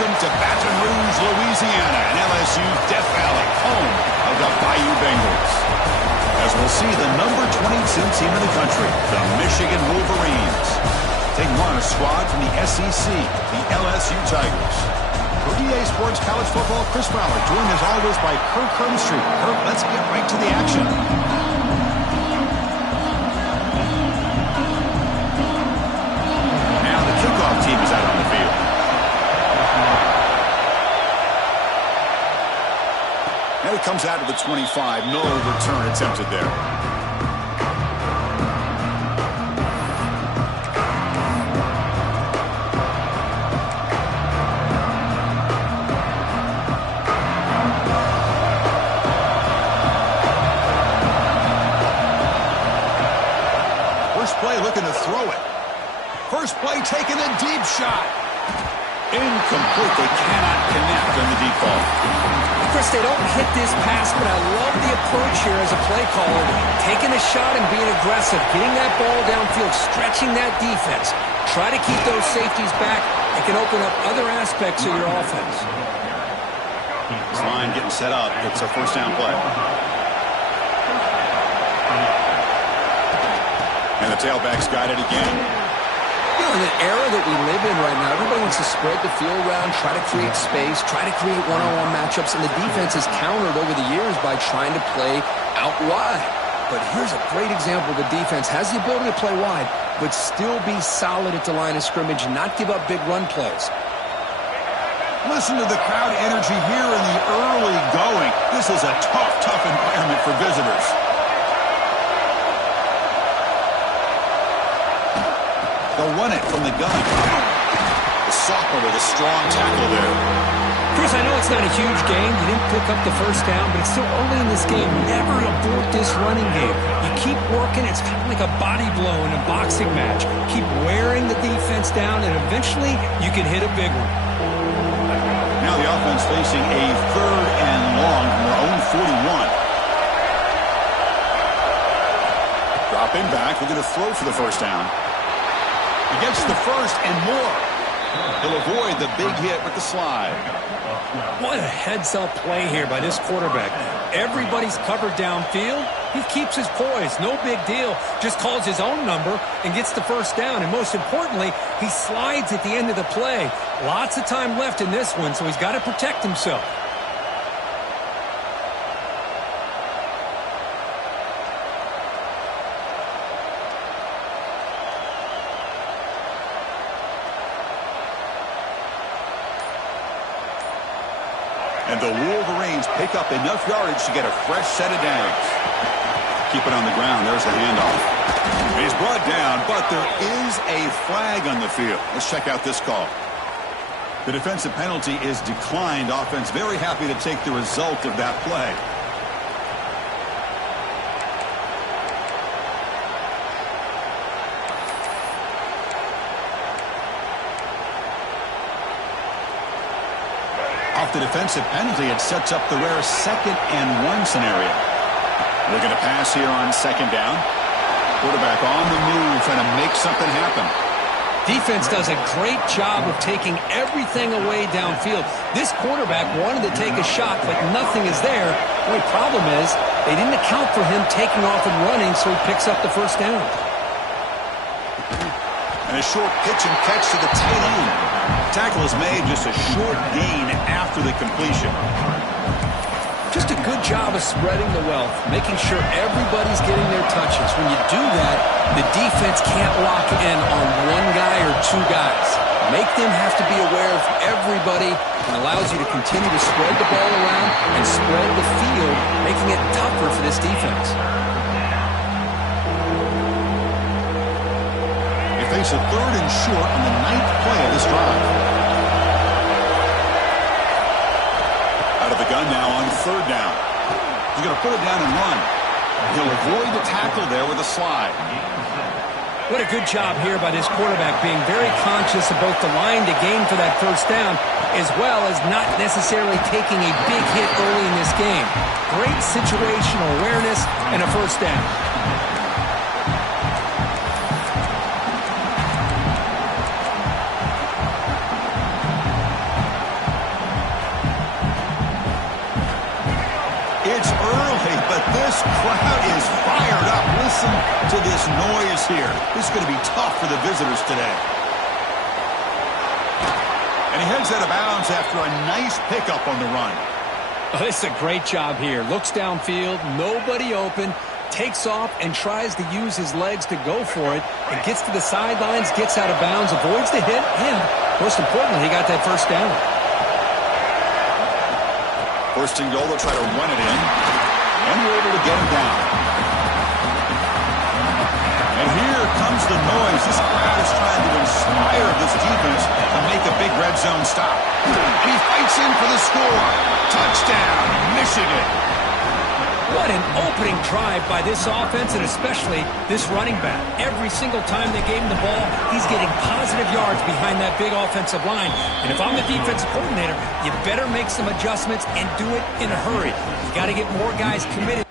Welcome to Baton Rouge, Louisiana, and LSU's Death Valley, home of the Bayou Bengals. As we'll see the number 22 team in the country, the Michigan Wolverines, taking on a squad from the SEC, the LSU Tigers. For EA Sports College Football, Chris Fowler, joined as always by Kirk Hermstreet. Kirk, let's get right to the action. Now the kickoff team is out on the field. it comes out to the 25. No return attempted there. First play looking to throw it. First play taking a deep shot. Incomplete. They cannot connect on the deep ball. Chris, they don't hit this pass, but I love the approach here as a play caller. Taking a shot and being aggressive. Getting that ball downfield. Stretching that defense. Try to keep those safeties back. It can open up other aspects of your offense. This line getting set up. It's a first down play. And the tailback's got it again. You know, in the era that we live in right now, everybody wants to spread the field around, try to create space, try to create one-on-one matchups, and the defense has countered over the years by trying to play out wide. But here's a great example. The defense has the ability to play wide, but still be solid at the line of scrimmage and not give up big run plays. Listen to the crowd energy here in the early going. This is a tough environment for visitors. They'll run it from the gun. The sophomore with a strong tackle there. Chris, I know it's not a huge game. You didn't pick up the first down, but it's still early in this game. Never abort this running game. You keep working. It's kind of like a body blow in a boxing match. Keep wearing the defense down, and eventually you can hit a big one. Now the offense facing a 3rd and long from their own 41. Dropping back. We're going to throw for the first down. He gets the first and more. He'll avoid the big hit with the slide. What a heads-up play here by this quarterback. Everybody's covered downfield. He keeps his poise. No big deal. Just calls his own number and gets the first down. And most importantly, he slides at the end of the play. Lots of time left in this one, so he's got to protect himself. And the Wolverines pick up enough yardage to get a fresh set of downs. Keep it on the ground. There's the handoff. He's brought down, but there is a flag on the field. Let's check out this call. The defensive penalty is declined. Offense very happy to take the result of that play. Off the defensive penalty, it sets up the rare 2nd and 1 scenario. Looking to pass here on 2nd down. Quarterback on the move, trying to make something happen. Defense does a great job of taking everything away downfield. This quarterback wanted to take a shot, but nothing is there. The only problem is they didn't account for him taking off and running, so he picks up the first down. And a short pitch and catch to the tight end. Tackle is made, just a short gain after the completion. Just a good job of spreading the wealth, making sure everybody's getting their touches. When you do that, the defense can't lock in on one guy or 2 guys. Make them have to be aware of everybody, and allows you to continue to spread the ball around and spread the field, making it tougher for this defense. They face a 3rd and short on the 9th play of this drive. Out of the gun now on 3rd down. He's going to put it down and run. He'll avoid the tackle there with a slide. What a good job here by this quarterback, being very conscious of both the line to gain for that first down, as well as not necessarily taking a big hit early in this game. Great situational awareness and a first down. It's early, but this crowd is fired up. Listen to this noise here. This is going to be tough for the visitors today. And he heads out of bounds after a nice pickup on the run. Oh, this is a great job here. Looks downfield, nobody open, takes off and tries to use his legs to go for it. And gets to the sidelines, gets out of bounds, avoids the hit, and most importantly, he got that first down. First and goal, they'll try to run it in. And we're able to get him down. And here comes the noise. This crowd is trying to inspire this defense to make a big red zone stop. And he fights in for the score. Touchdown, Michigan. What an opening drive by this offense, and especially this running back. Every single time they gave him the ball, he's getting positive yards behind that big offensive line. And if I'm the defensive coordinator, you better make some adjustments and do it in a hurry. You got to get more guys committed.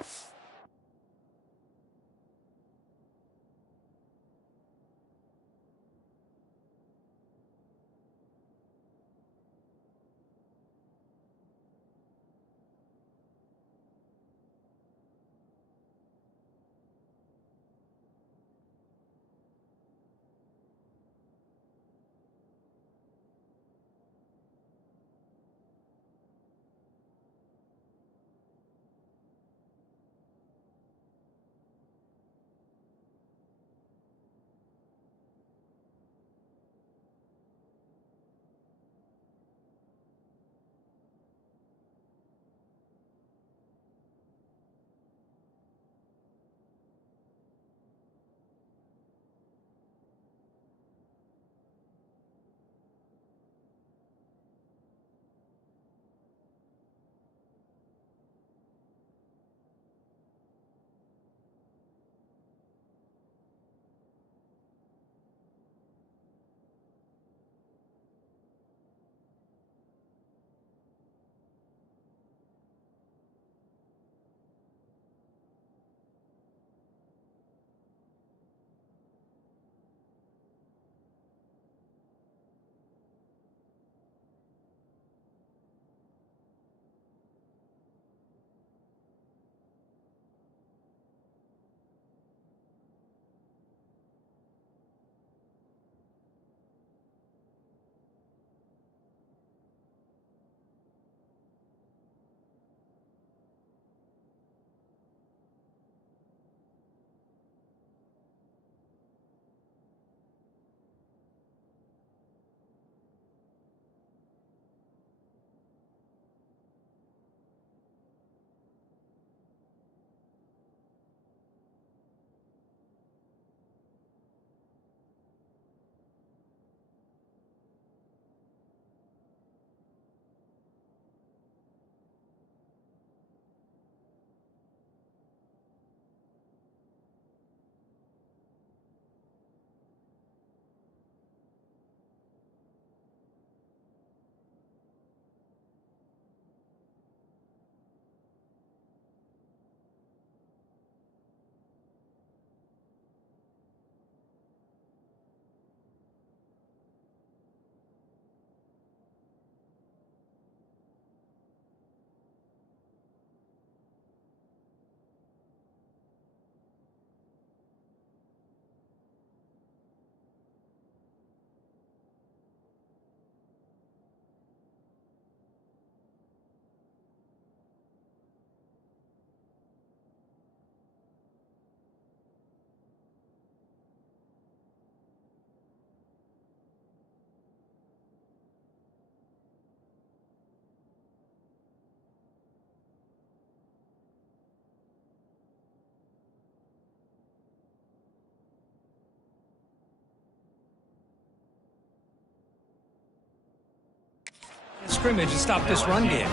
Scrimmage to stop this run game.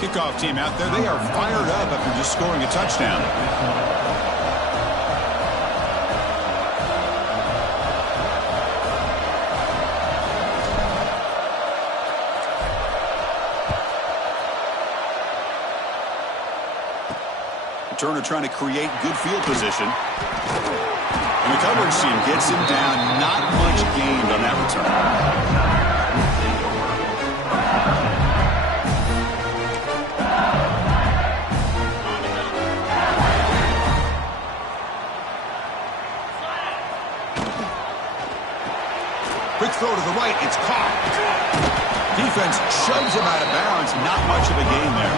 Kickoff team out there, they are fired up after just scoring a touchdown. Turner trying to create good field position. And the coverage team gets him down. Not much gained on that return. Quick throw to the right. It's caught. Defense shoves him out of bounds. Not much of a gain there.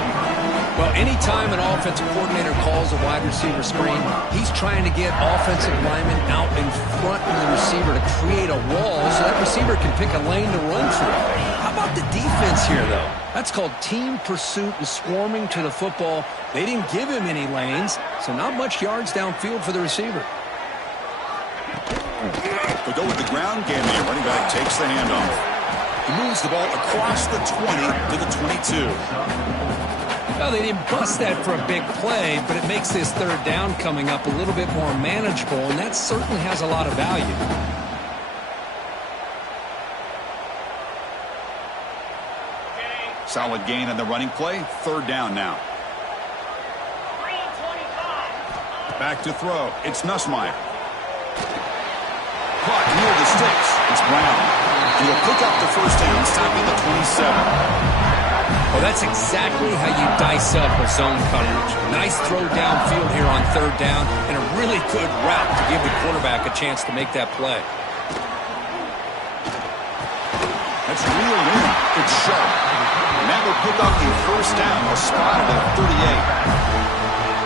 Well, anytime an offensive coordinator calls a wide receiver screen, he's trying to get offensive linemen out in front of the receiver to create a wall so that receiver can pick a lane to run through. How about the defense defense here, though. That's called team pursuit and swarming to the football. They didn't give him any lanes, so not much yards downfield for the receiver. They go with the ground game there. Running back takes the handoff. He moves the ball across the 20 to the 22. Well, they didn't bust that for a big play, but it makes this third down coming up a little bit more manageable, and that certainly has a lot of value. Solid gain on the running play. Third down now. Back to throw. It's Nussmeier. Caught near the sticks. It's Brown. He'll pick up the first down, stopping the 27. Well, that's exactly how you dice up a zone coverage. Nice throw downfield here on third down, and a really good route to give the quarterback a chance to make that play. That's reeled in. It's sharp. And that will pick up the first down. A spot at 38.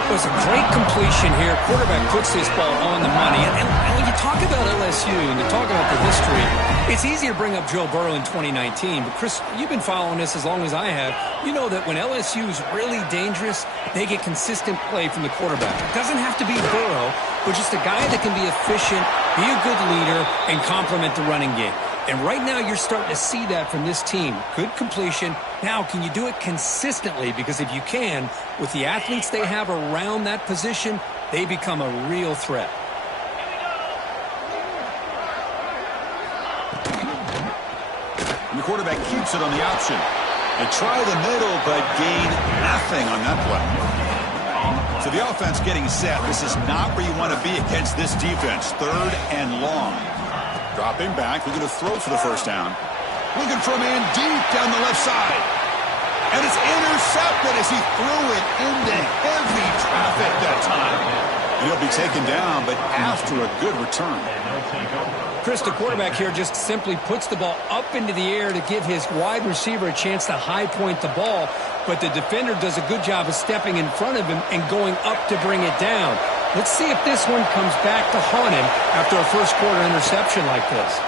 It was a great completion here. Quarterback puts this ball on the money. And when you talk about LSU and you talk about the history, it's easy to bring up Joe Burrow in 2019. But, Chris, you've been following this as long as I have. You know that when LSU is really dangerous, they get consistent play from the quarterback. It doesn't have to be Burrow, but just a guy that can be efficient, be a good leader, and complement the running game. And right now you're starting to see that from this team. Good completion. Now, can you do it consistently? Because if you can, with the athletes they have around that position, they become a real threat. And the quarterback keeps it on the option. They try the middle, but gain nothing on that play. So the offense getting set. This is not where you want to be against this defense. Third and long. Dropping back, looking to throw for the first down. Looking for a man deep down the left side. And it's intercepted as he threw it into heavy traffic that time. And he'll be taken down, but after a good return. Chris, the quarterback here just simply puts the ball up into the air to give his wide receiver a chance to high point the ball. But the defender does a good job of stepping in front of him and going up to bring it down. Let's see if this one comes back to haunt him after a first-quarter interception like this.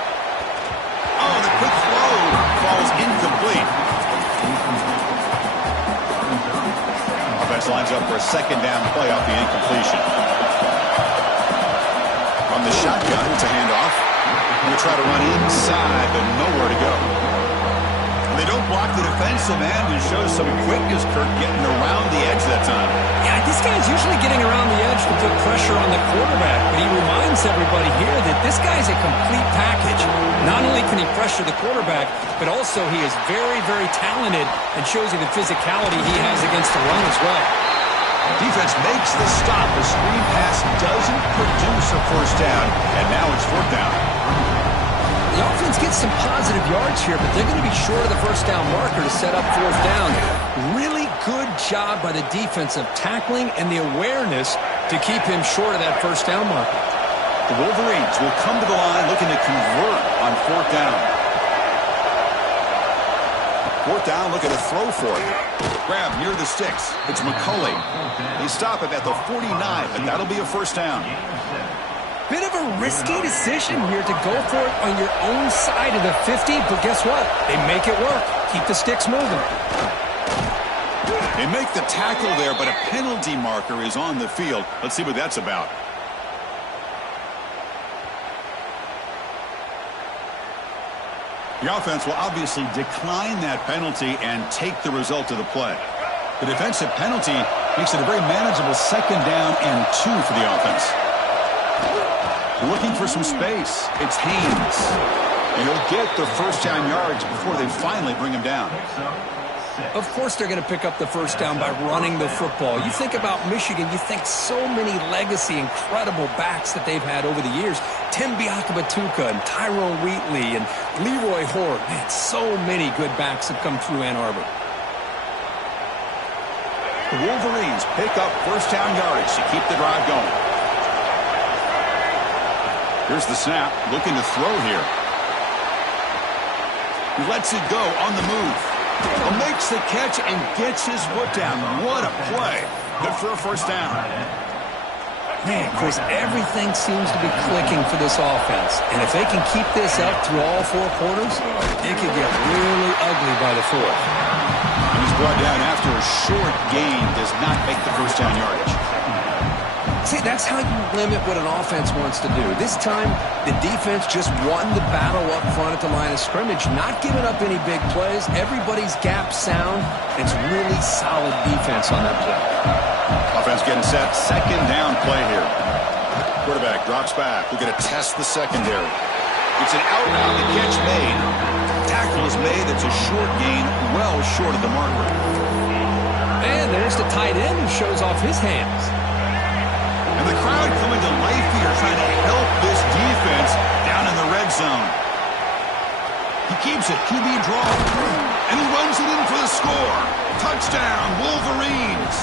Oh, the quick throw falls incomplete. Offense lines up for a second down play off the incompletion. From the shotgun, it's a handoff. We'll try to run inside, but nowhere to go. They don't block the defensive end and shows some quickness, Kirk, getting around the edge that time. Yeah, this guy's usually getting around the edge to put pressure on the quarterback, but he reminds everybody here that this guy's a complete package. Not only can he pressure the quarterback, but also he is very, very talented and shows you the physicality he has against the run as well. Defense makes the stop. The screen pass doesn't produce a first down, and now it's fourth down. The offense gets some positive yards here, but they're going to be short of the first down marker to set up fourth down. Really good job by the defense of tackling and the awareness to keep him short of that first down marker. The Wolverines will come to the line looking to convert on fourth down. Fourth down, looking to throw for it. Grab near the sticks. It's McCulley. They stop it at the 49, and that'll be a first down. Bit of a risky decision here to go for it on your own side of the 50, but guess what? They make it work. Keep the sticks moving. They make the tackle there, but a penalty marker is on the field. Let's see what that's about. The offense will obviously decline that penalty and take the result of the play. The defensive penalty makes it a very manageable second down and 2 for the offense. Looking for some space. It's Haynes. And he'll get the first down yards before they finally bring him down. Of course they're going to pick up the first down by running the football. You think about Michigan, you think so many legacy, incredible backs that they've had over the years. Tim Biakabatuka and Tyrone Wheatley and Leroy Horde. Man, so many good backs have come through Ann Arbor. The Wolverines pick up first down yardage to keep the drive going. Here's the snap, looking to throw here. He lets it go on the move. Makes the catch and gets his foot down. What a play. Good for a first down. Man, Chris, everything seems to be clicking for this offense. And if they can keep this up through all 4 quarters, it could get really ugly by the 4th. And he's brought down after a short gain. Does not make the first down yardage. See, that's how you limit what an offense wants to do. This time, the defense just won the battle up front at the line of scrimmage, not giving up any big plays. Everybody's gap sound. It's really solid defense on that play. Offense getting set. Second down play here. Quarterback drops back. We're going to test the secondary. It's an out route. The catch made. Tackle is made. It's a short gain, well short of the marker. And there's the tight end who shows off his hands. And the crowd coming to life here, trying to help this defense down in the red zone. He keeps it, QB draw, and he runs it in for the score. Touchdown, Wolverines.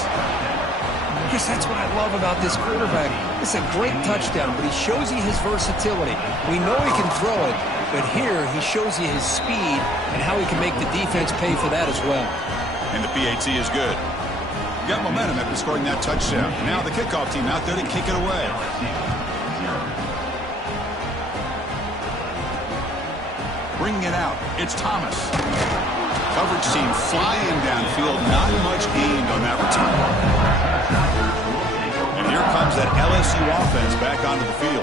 Chris, that's what I love about this quarterback. It's a great touchdown, but he shows you his versatility. We know he can throw it, but here he shows you his speed and how he can make the defense pay for that as well. And the PAT is good. Got momentum after scoring that touchdown. Now the kickoff team out there to kick it away. Bringing it out, it's Thomas. Coverage team flying downfield, not much gained on that return. And here comes that LSU offense back onto the field.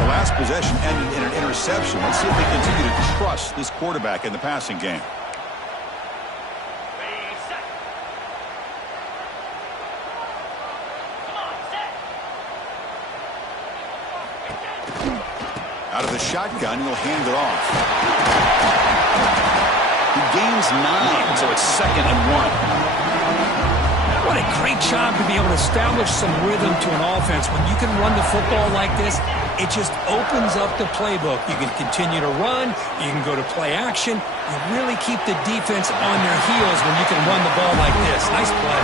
The last possession ended in an interception. Let's see if they continue to trust this quarterback in the passing game. Out of the shotgun, he'll hand it off. He gains 9, so it's 2nd and 1. What a great job to be able to establish some rhythm to an offense. When you can run the football like this, it just opens up the playbook. You can continue to run. You can go to play action. You really keep the defense on their heels when you can run the ball like this. Nice play.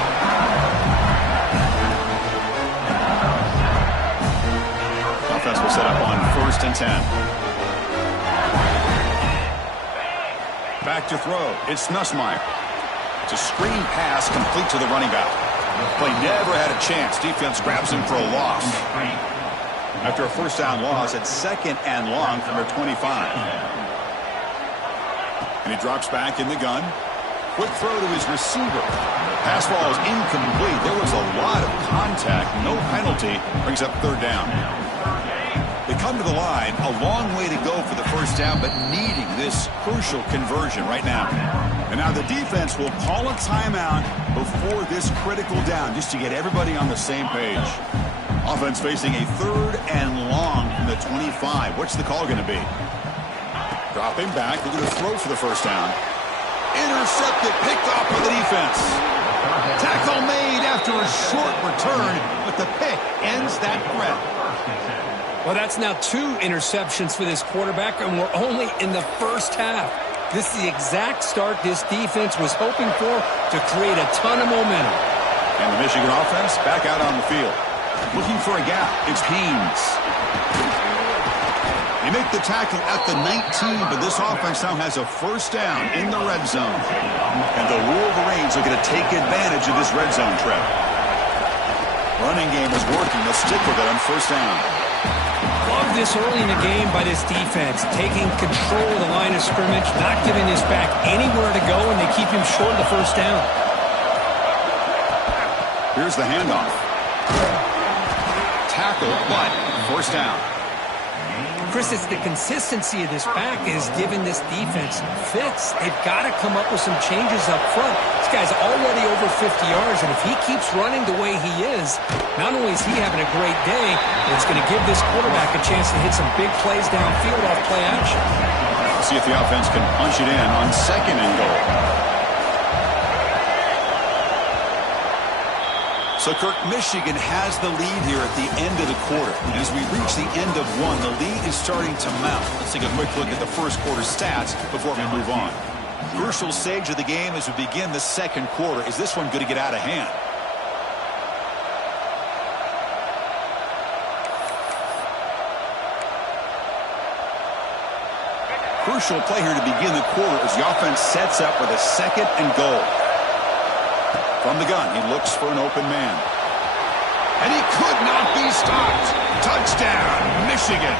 Offense will set up on 1st and 10. Back to throw. It's Nussmeier. It's a screen pass complete to the running back. Play never had a chance. Defense grabs him for a loss. After a first down loss at 2nd and long from their 25. And he drops back in the gun. Quick throw to his receiver. Pass ball is incomplete. There was a lot of contact. No penalty. Brings up 3rd down. They come to the line, a long way to go for the first down, but needing this crucial conversion right now. And now the defense will call a timeout before this critical down, just to get everybody on the same page. Offense facing a 3rd and long from the 25. What's the call going to be? Dropping back, they're going to throw for the first down. Intercepted, picked off by the defense. Tackle made after a short return, but the pick ends that threat. Well, that's now 2 interceptions for this quarterback, and we're only in the first half. This is the exact start this defense was hoping for to create a ton of momentum. And the Michigan offense back out on the field. Looking for a gap. It's Haynes. They make the tackle at the 19, but this offense now has a first down in the red zone. And the Wolverines are going to take advantage of this red zone trap. Running game is working. They'll stick with it on first down. Love this early in the game by this defense, taking control of the line of scrimmage, not giving this back anywhere to go, and they keep him short of the first down. Here's the handoff. Tackle, but first down. Chris, it's the consistency of this back is giving this defense fits. They've got to come up with some changes up front. This guy's already over 50 yards, and if he keeps running the way he is, not only is he having a great day, but it's going to give this quarterback a chance to hit some big plays downfield off play action. Let's see if the offense can punch it in on 2nd and goal. So, Kirk, Michigan has the lead here at the end of the quarter. And as we reach the end of one, the lead is starting to mount. Let's take a quick look at the first quarter stats before we move on. Crucial stage of the game as we begin the second quarter. Is this one going to get out of hand? Crucial play here to begin the quarter as the offense sets up with a 2nd and goal. From the gun, he looks for an open man. And he could not be stopped. Touchdown, Michigan.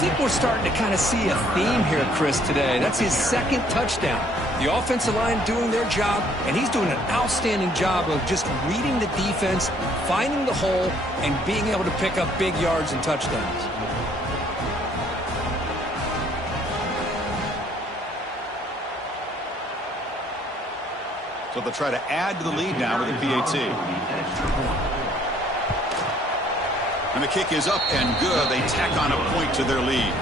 think we're starting to kind of see a theme here, Chris, today. That's his second touchdown. The offensive line doing their job, and he's doing an outstanding job of just reading the defense, finding the hole, and being able to pick up big yards and touchdowns. So they'll try to add to the lead now with the PAT. And the kick is up and good. They tack on a point to their lead.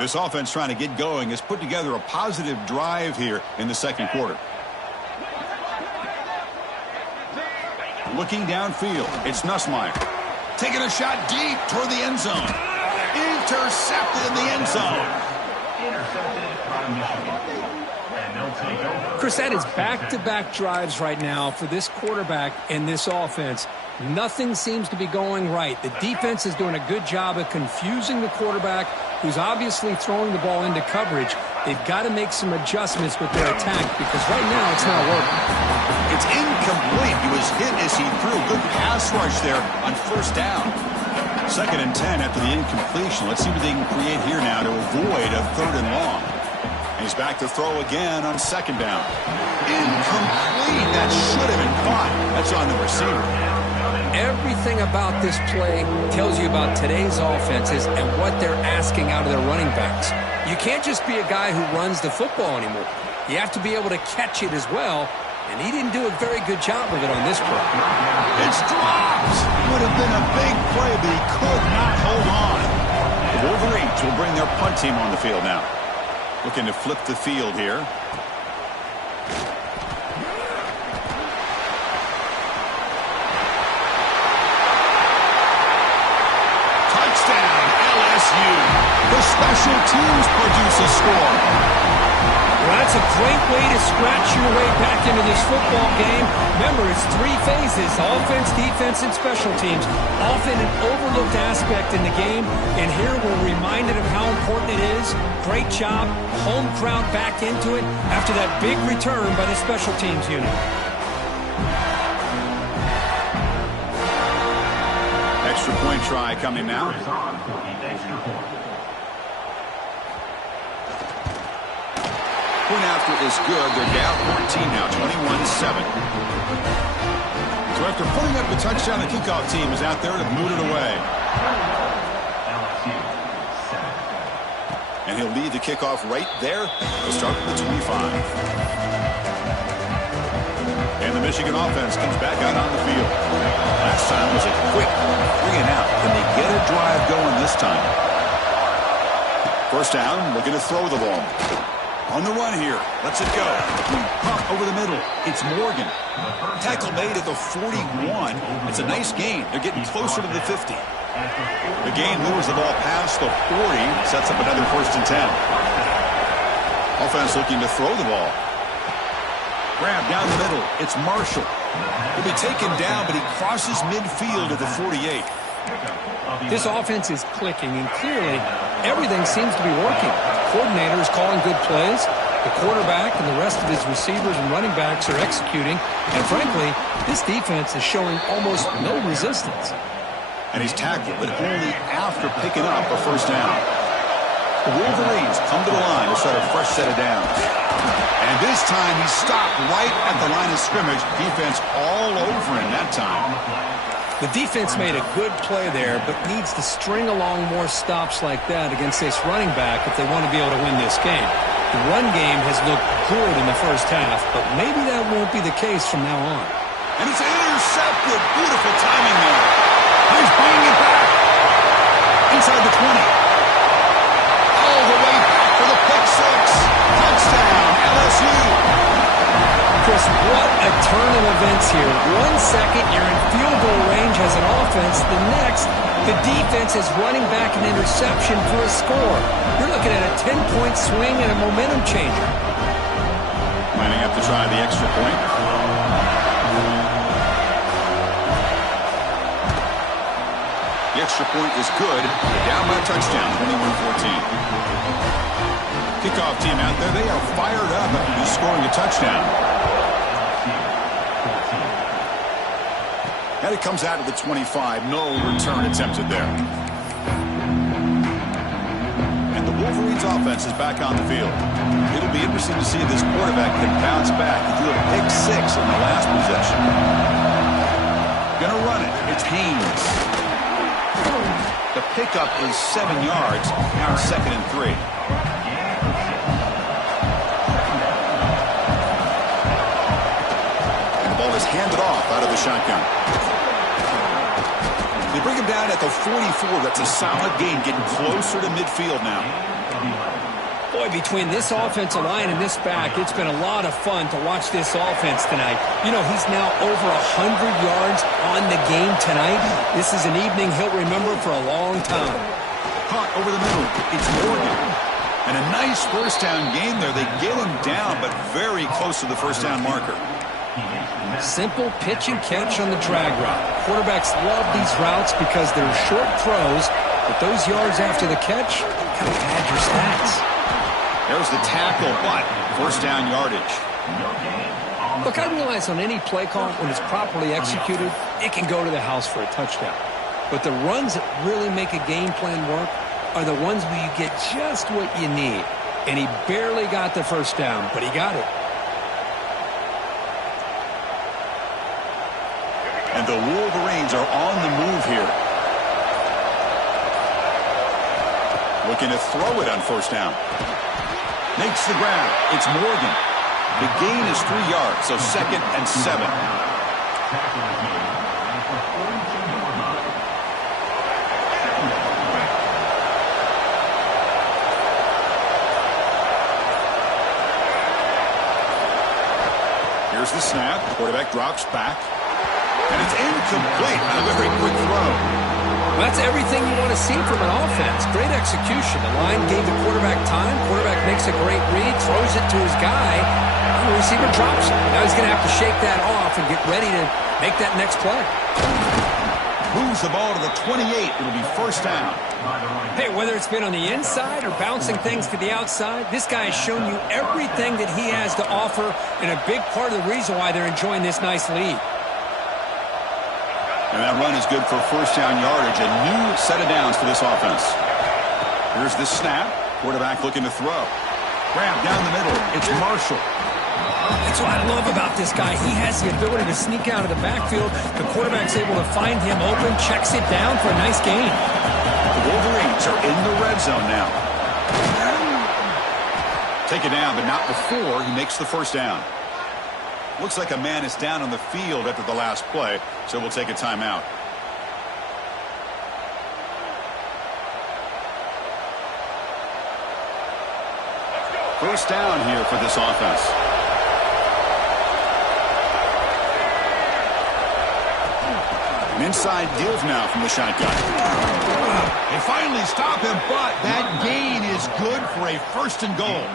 This offense trying to get going has put together a positive drive here in the second quarter. Looking downfield, it's Nussmeier. Taking a shot deep toward the end zone. Intercepted in the end zone. Chris, that is back-to-back drives right now for this quarterback and this offense. Nothing seems to be going right. The defense is doing a good job of confusing the quarterback, who's obviously throwing the ball into coverage. They've got to make some adjustments with their attack because right now it's not working. It's incomplete. He was hit as he threw. Good pass rush there on first down. 2nd and 10 after the incompletion. Let's see what they can create here now to avoid a 3rd and long. He's back to throw again on 2nd down. Incomplete. That should have been caught. That's on the receiver. Everything about this play tells you about today's offenses and what they're asking out of their running backs. You can't just be a guy who runs the football anymore. You have to be able to catch it as well, and he didn't do a very good job of it on this play. It's dropped! Would have been a big play, but he could not hold on. The Wolverines will bring their punt team on the field now. Looking to flip the field here. Touchdown, LSU. The special teams produce a score. Well, that's a great way to scratch your way back into this football game. Remember, it's 3 phases: offense, defense, and special teams. Often an overlooked aspect in the game, and here we're reminded of how important it is. Great job. Home crowd back into it after that big return by the special teams unit. Extra point try coming now. Point after is good. They're down 14 now, 21-7. So after putting up the touchdown, the kickoff team is out there to moot it away. And he'll lead the kickoff right there. He'll start with the 25. And the Michigan offense comes back out on the field. Last time was a quick 3 and out. Can they get a drive going this time? First down, looking to throw the ball. On the run here. Lets it go. Pump over the middle. It's Morgan. Tackle made at the 41. It's a nice gain. They're getting closer to the 50. The gain moves the ball past the 40. Sets up another 1st and 10. Offense looking to throw the ball. Grab down the middle. It's Marshall. He'll be taken down, but he crosses midfield at the 48. This offense is clicking, and clearly everything seems to be working. The coordinator is calling good plays. The quarterback and the rest of his receivers and running backs are executing. And frankly, this defense is showing almost no resistance. And he's tackled, but only after picking up a 1st down. The Wolverines come to the line to start a fresh set of downs. And this time he stopped right at the line of scrimmage. Defense all over him that time. The defense made a good play there, but needs to string along more stops like that against this running back if they want to be able to win this game. The run game has looked good in the first half, but maybe that won't be the case from now on. And it's intercepted. Beautiful timing there. He's bringing it back. Inside the 20. All the way back for the pick 6. Touchdown, LSU. Chris, goodness, what a turn of events here. 1 second, you're in field goal range as an offense. The next, the defense is running back an interception for a score. You're looking at a 10-point swing and a momentum changer. Lining up to try the extra point. The extra point is good. They're down by a touchdown, 21-14. Kickoff team out there, they are fired up after scoring a touchdown. And it comes out of the 25. No return attempted there. And the Wolverines offense is back on the field. It'll be interesting to see if this quarterback can bounce back. He threw a pick 6 in the last possession. Gonna run it. It's Haynes. The pickup is 7 yards. Now 2nd and 3. And the ball is handed off out of the shotgun. They bring him down at the 44. That's a solid gain, getting closer to midfield now. Boy, between this offensive line and this back, it's been a lot of fun to watch this offense tonight. You know, he's now over 100 yards on the game tonight. This is an evening he'll remember for a long time. Caught over the middle. It's Morgan. And a nice first down game there. They get him down, but very close to the first down marker. Simple pitch and catch on the drag route. Quarterbacks love these routes because they're short throws, but those yards after the catch kind of pad your stats. There's the tackle, but first down yardage. Look, I realize on any play call, when it's properly executed, it can go to the house for a touchdown. But the runs that really make a game plan work are the ones where you get just what you need. And he barely got the first down, but he got it. And the Wolverines are on the move here. Looking to throw it on first down. Makes the grab. It's Morgan. The gain is 3 yards, so 2nd and 7. Here's the snap. Quarterback drops back. And it's incomplete. A very quick throw. That's everything you want to see from an offense. Great execution. The line gave the quarterback time. Quarterback makes a great read, throws it to his guy. The receiver drops it. Now he's going to have to shake that off and get ready to make that next play. Moves the ball to the 28. It'll be first down. Hey, whether it's been on the inside or bouncing things to the outside, this guy has shown you everything that he has to offer, and a big part of the reason why they're enjoying this nice lead. And that run is good for first down yardage. A new set of downs for this offense. Here's the snap. Quarterback looking to throw. Grab down the middle. It's Marshall. That's what I love about this guy. He has the ability to sneak out of the backfield. The quarterback's able to find him open, checks it down for a nice gain. The Wolverines are in the red zone now. Take it down, but not before he makes the first down. Looks like a man is down on the field after the last play, so we'll take a timeout. First down here for this offense. An inside give now from the shotgun. They finally stop him, but that gain is good for a 1st and goal.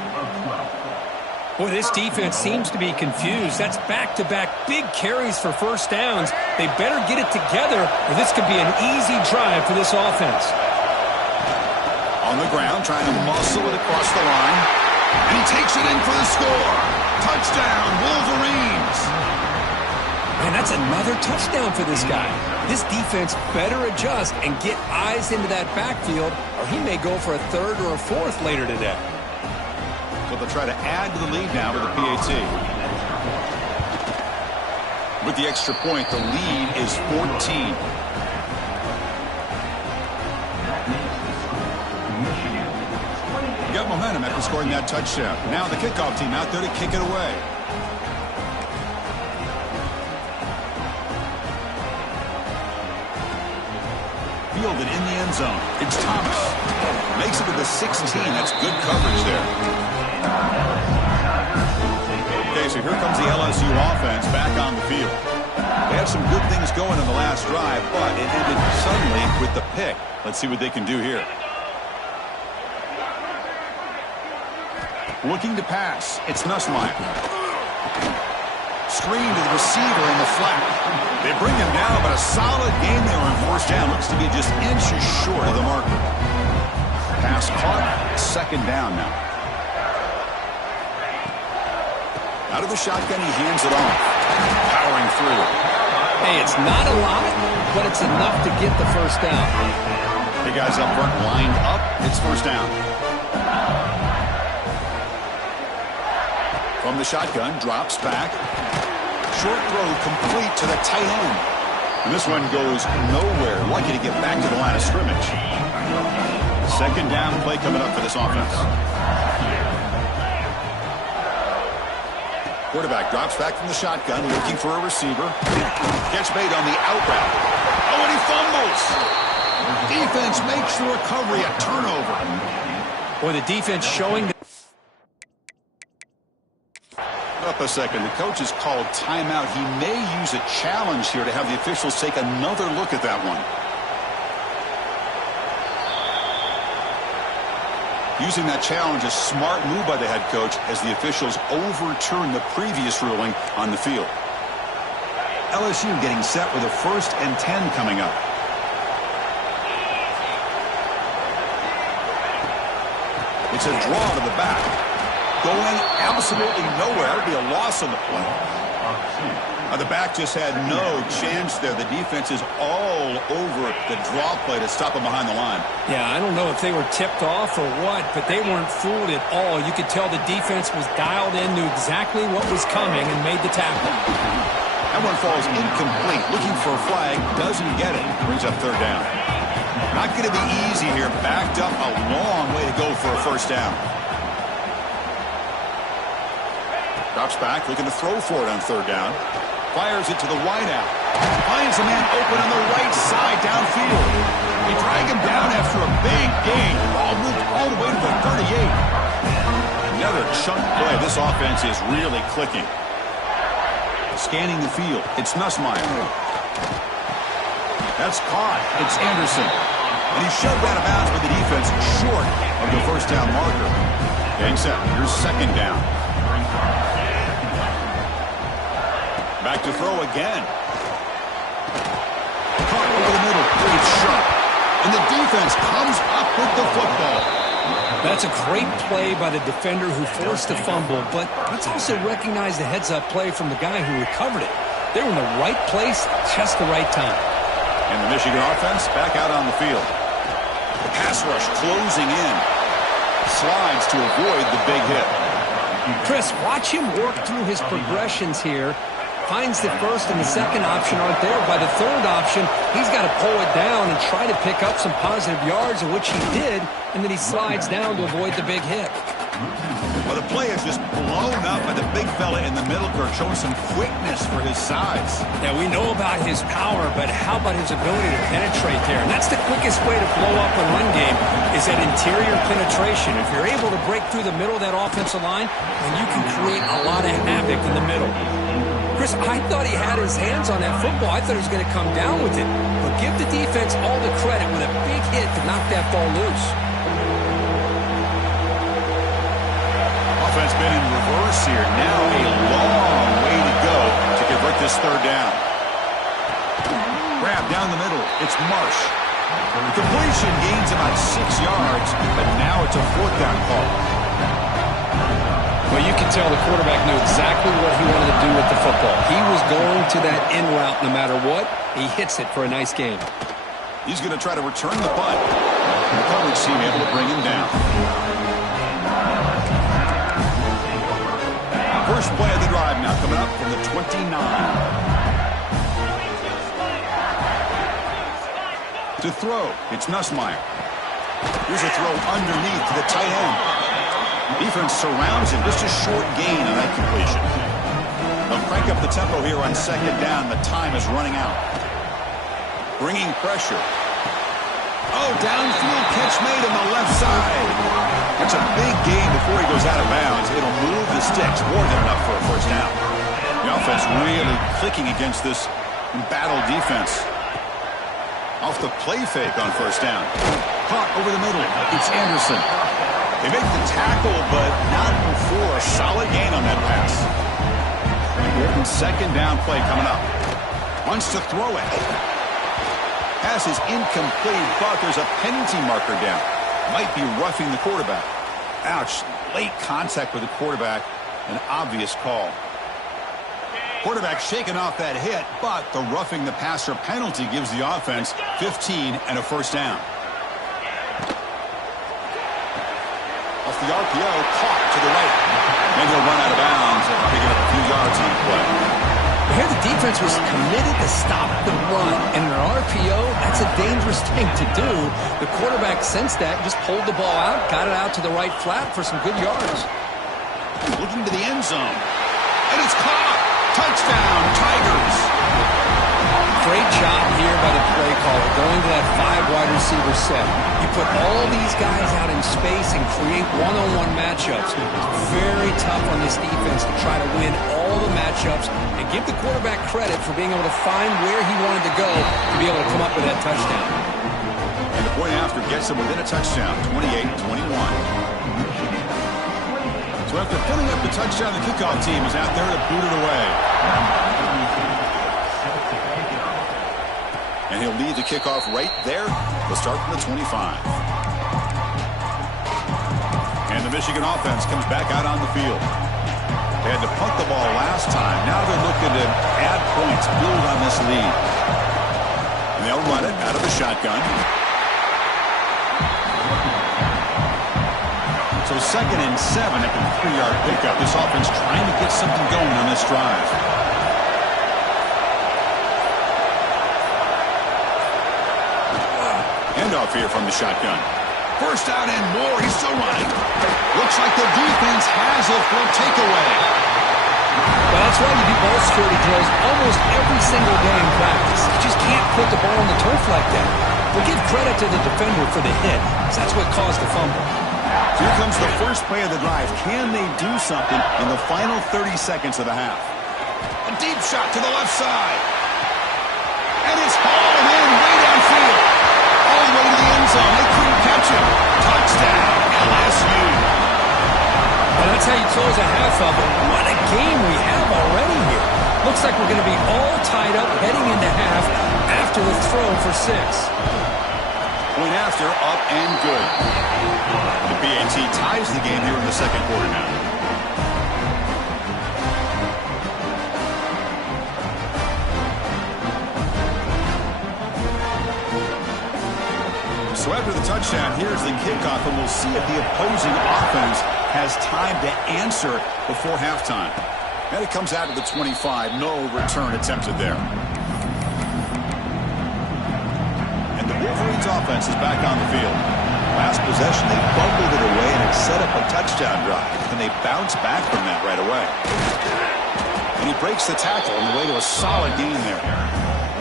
Boy, this defense seems to be confused. That's back-to-back big carries for first downs. They better get it together, or this could be an easy drive for this offense. On the ground, trying to muscle it across the line. And he takes it in for the score. Touchdown, Wolverines. Man, that's another touchdown for this guy. This defense better adjust and get eyes into that backfield, or he may go for a 3rd or a 4th later today. So they'll try to add to the lead now with a PAT. With the extra point, the lead is 14. Got momentum after scoring that touchdown. Now the kickoff team out there to kick it away. Fielded in the end zone. It's Thomas. Makes it to the 16. That's good coverage there. Okay, So here comes the LSU offense back on the field. They had some good things going in the last drive, but it ended suddenly with the pick. Let's see what they can do here. Looking to pass. It's Nussmeier. Screen to the receiver in the flat. They bring him down, but a solid game there on first down. Looks to be just inches short of the marker. Pass caught. Second down now. Out of the shotgun, he hands it off. Powering through. Hey, it's not a lot, but it's enough to get the first down. The guys up front lined up. It's first down. From the shotgun, drops back. Short throw complete to the tight end. And this one goes nowhere. Lucky to get back to the line of scrimmage. Second down play coming up for this offense. Quarterback drops back from the shotgun, looking for a receiver. Catch made on the out route. Oh, and he fumbles. Defense makes the recovery a turnover. Boy, the defense showing. Up a second. The coach has called timeout. He may use a challenge here to have the officials take another look at that one. Using that challenge, a smart move by the head coach as the officials overturn the previous ruling on the field. LSU getting set with a 1st and 10 coming up. It's a draw to the back. Going absolutely nowhere. That would be a loss on the play. The back just had no chance there. The defense is all over the draw play to stop him behind the line. Yeah, I don't know if they were tipped off or what, but they weren't fooled at all. You could tell the defense was dialed in, knew exactly what was coming, and made the tackle. That one falls incomplete. Looking for a flag. Doesn't get it. Brings up third down. Not going to be easy here. Backed up a long way to go for a first down. Drops back, looking to throw for it on third down. Fires it to the wideout. Finds a man open on the right side downfield. They drag him down after a big gain. Ball moved all the way to the 38. Another chunk play. This offense is really clicking. Scanning the field. It's Nussmeier. That's caught. It's Anderson. And he's shoved out of bounds with the defense short of the first down marker. Getting set. Here's second down. Back to throw again. Caught over the middle. It's sharp. And the defense comes up with the football. That's a great play by the defender who forced the fumble, but let's also recognize the heads-up play from the guy who recovered it. They were in the right place, just the right time. And the Michigan offense back out on the field. The pass rush closing in. Slides to avoid the big hit. Chris, watch him work through his progressions here. Finds the first and the second option aren't there. By the third option, he's got to pull it down and try to pick up some positive yards, of which he did, and then he slides down to avoid the big hit. Well, the play is just blown up by the big fella in the middle, Kirk, showing some quickness for his size. Yeah, we know about his power, but how about his ability to penetrate there? And that's the quickest way to blow up a run game is that interior penetration. If you're able to break through the middle of that offensive line, then you can create a lot of havoc in the middle. Chris, I thought he had his hands on that football. I thought he was going to come down with it. But give the defense all the credit with a big hit to knock that ball loose. Offense been in reverse here. Now a long way to go to convert this third down. Grab down the middle. It's Marsh. The completion gains about 6 yards, but now it's a fourth down call. Well, you can tell the quarterback knew exactly what he wanted to do with the football. He was going to that in route no matter what. He hits it for a nice game. He's going to try to return the punt. The coverage team able to bring him down. First play of the drive now coming up from the 29. To throw, it's Nussmeier. Here's a throw underneath to the tight end. Defense surrounds him. Just a short gain on that completion. They'll crank up the tempo here on second down. The time is running out. Bringing pressure. Oh, downfield catch made on the left side. It's a big gain before he goes out of bounds. It'll move the sticks. More than enough for a first down. The offense really clicking against this embattled defense. Off the play fake on first down. Caught over the middle. It's Anderson. They make the tackle, but not before a solid gain on that pass. Important second down play coming up. Wants to throw it. Pass is incomplete, but there's a penalty marker down. Might be roughing the quarterback. Ouch. Late contact with the quarterback. An obvious call. Quarterback shaking off that hit, but the roughing the passer penalty gives the offense 15 and a first down. Off the RPO, caught to the right. And he'll run out of bounds after picking up a few yards on the play. Here the defense was committed to stop the run, and in an RPO, that's a dangerous thing to do. The quarterback sensed that, just pulled the ball out, got it out to the right flat for some good yards. Looking to the end zone. And it's caught. Touchdown, Tigers. Great job here by the play caller, going to that 5 wide receiver set. You put all these guys out in space and create one-on-one matchups. It's very tough on this defense to try to win all the matchups and give the quarterback credit for being able to find where he wanted to go to be able to come up with that touchdown. And the point after gets him within a touchdown, 28-21. So after putting up the touchdown, the kickoff team is out there to boot it away. And he'll lead the kickoff right there. They'll start from the 25. And the Michigan offense comes back out on the field. They had to punt the ball last time. Now they're looking to add points, build on this lead. And they'll run it out of the shotgun. So 2nd and 7 after the 3-yard pickup. This offense trying to get something going on this drive. Handoff here from the shotgun. First down and more. He's still running. Looks like the defense has it for a takeaway. Well, that's why you do ball security drills almost every single day in practice. You just can't put the ball on the turf like that. We'll give credit to the defender for the hit, because that's what caused the fumble. Here comes the first play of the drive. Can they do something in the final 30 seconds of the half? A deep shot to the left side. And it's hauled in way downfield. All the way to the end zone. They couldn't catch him. Touchdown, LSU. Well, that's how you close a half of it. What a game we have already here. Looks like we're going to be all tied up heading into half after the throw for 6. Point after, up and good. The PAT ties the game here in the second quarter now. So after the touchdown, here's the kickoff, and we'll see if the opposing offense has time to answer before halftime. And it comes out to the 25. No return attempted there. And the Wolverines offense is back on the field. Last possession, they fumbled it away, and it set up a touchdown drive. And they bounce back from that right away. And he breaks the tackle on the way to a solid gain there.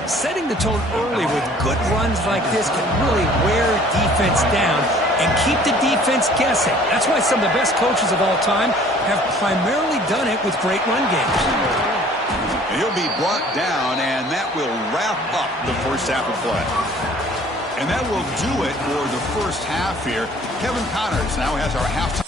Setting the tone early with good runs like this can really wear defense down and keep the defense guessing. That's why some of the best coaches of all time have primarily done it with great run games. And he'll be brought down, and that will wrap up the first half of play. And that will do it for the first half here. Kevin Connors now has our halftime.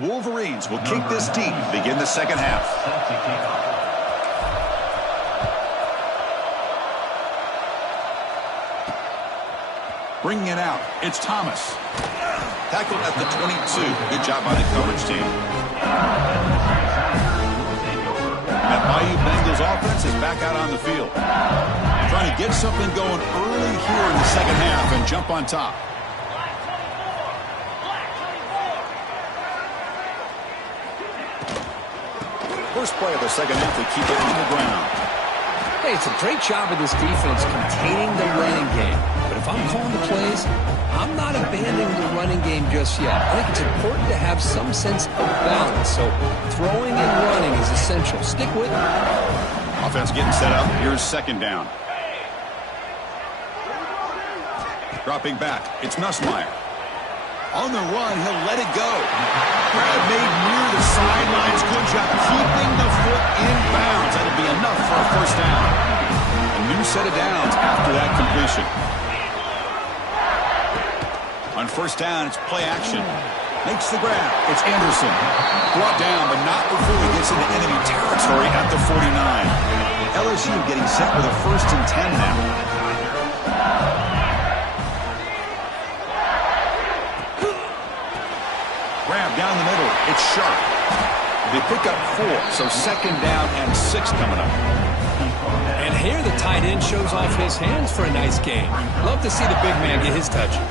The Wolverines will kick this deep to begin the second half. Bringing it out, it's Thomas. Tackled at the 22. Good job by the coverage team. That Bayou Bengals offense is back out on the field. Trying to get something going early here in the second half and jump on top. First play of the second half, they keep it on the ground. Hey, it's a great job of this defense containing the running game. But if I'm calling the plays, I'm not abandoning the running game just yet. I think it's important to have some sense of balance. So throwing and running is essential. Stick with it. Offense getting set up. Here's second down. Dropping back. It's Nussmeier. On the run, he'll let it go. Grab made near the sidelines. Good job keeping the foot in bounds. That'll be enough for a first down. A new set of downs after that completion. On first down, it's play action. Makes the grab. It's Anderson. Brought down, but not before he gets into enemy territory at the 49. LSU getting set with a 1st and 10 now. Grab down the middle. It's Sharp. They pick up 4, so second down and 6 coming up. And here the tight end shows off his hands for a nice game. Love to see the big man get his touches.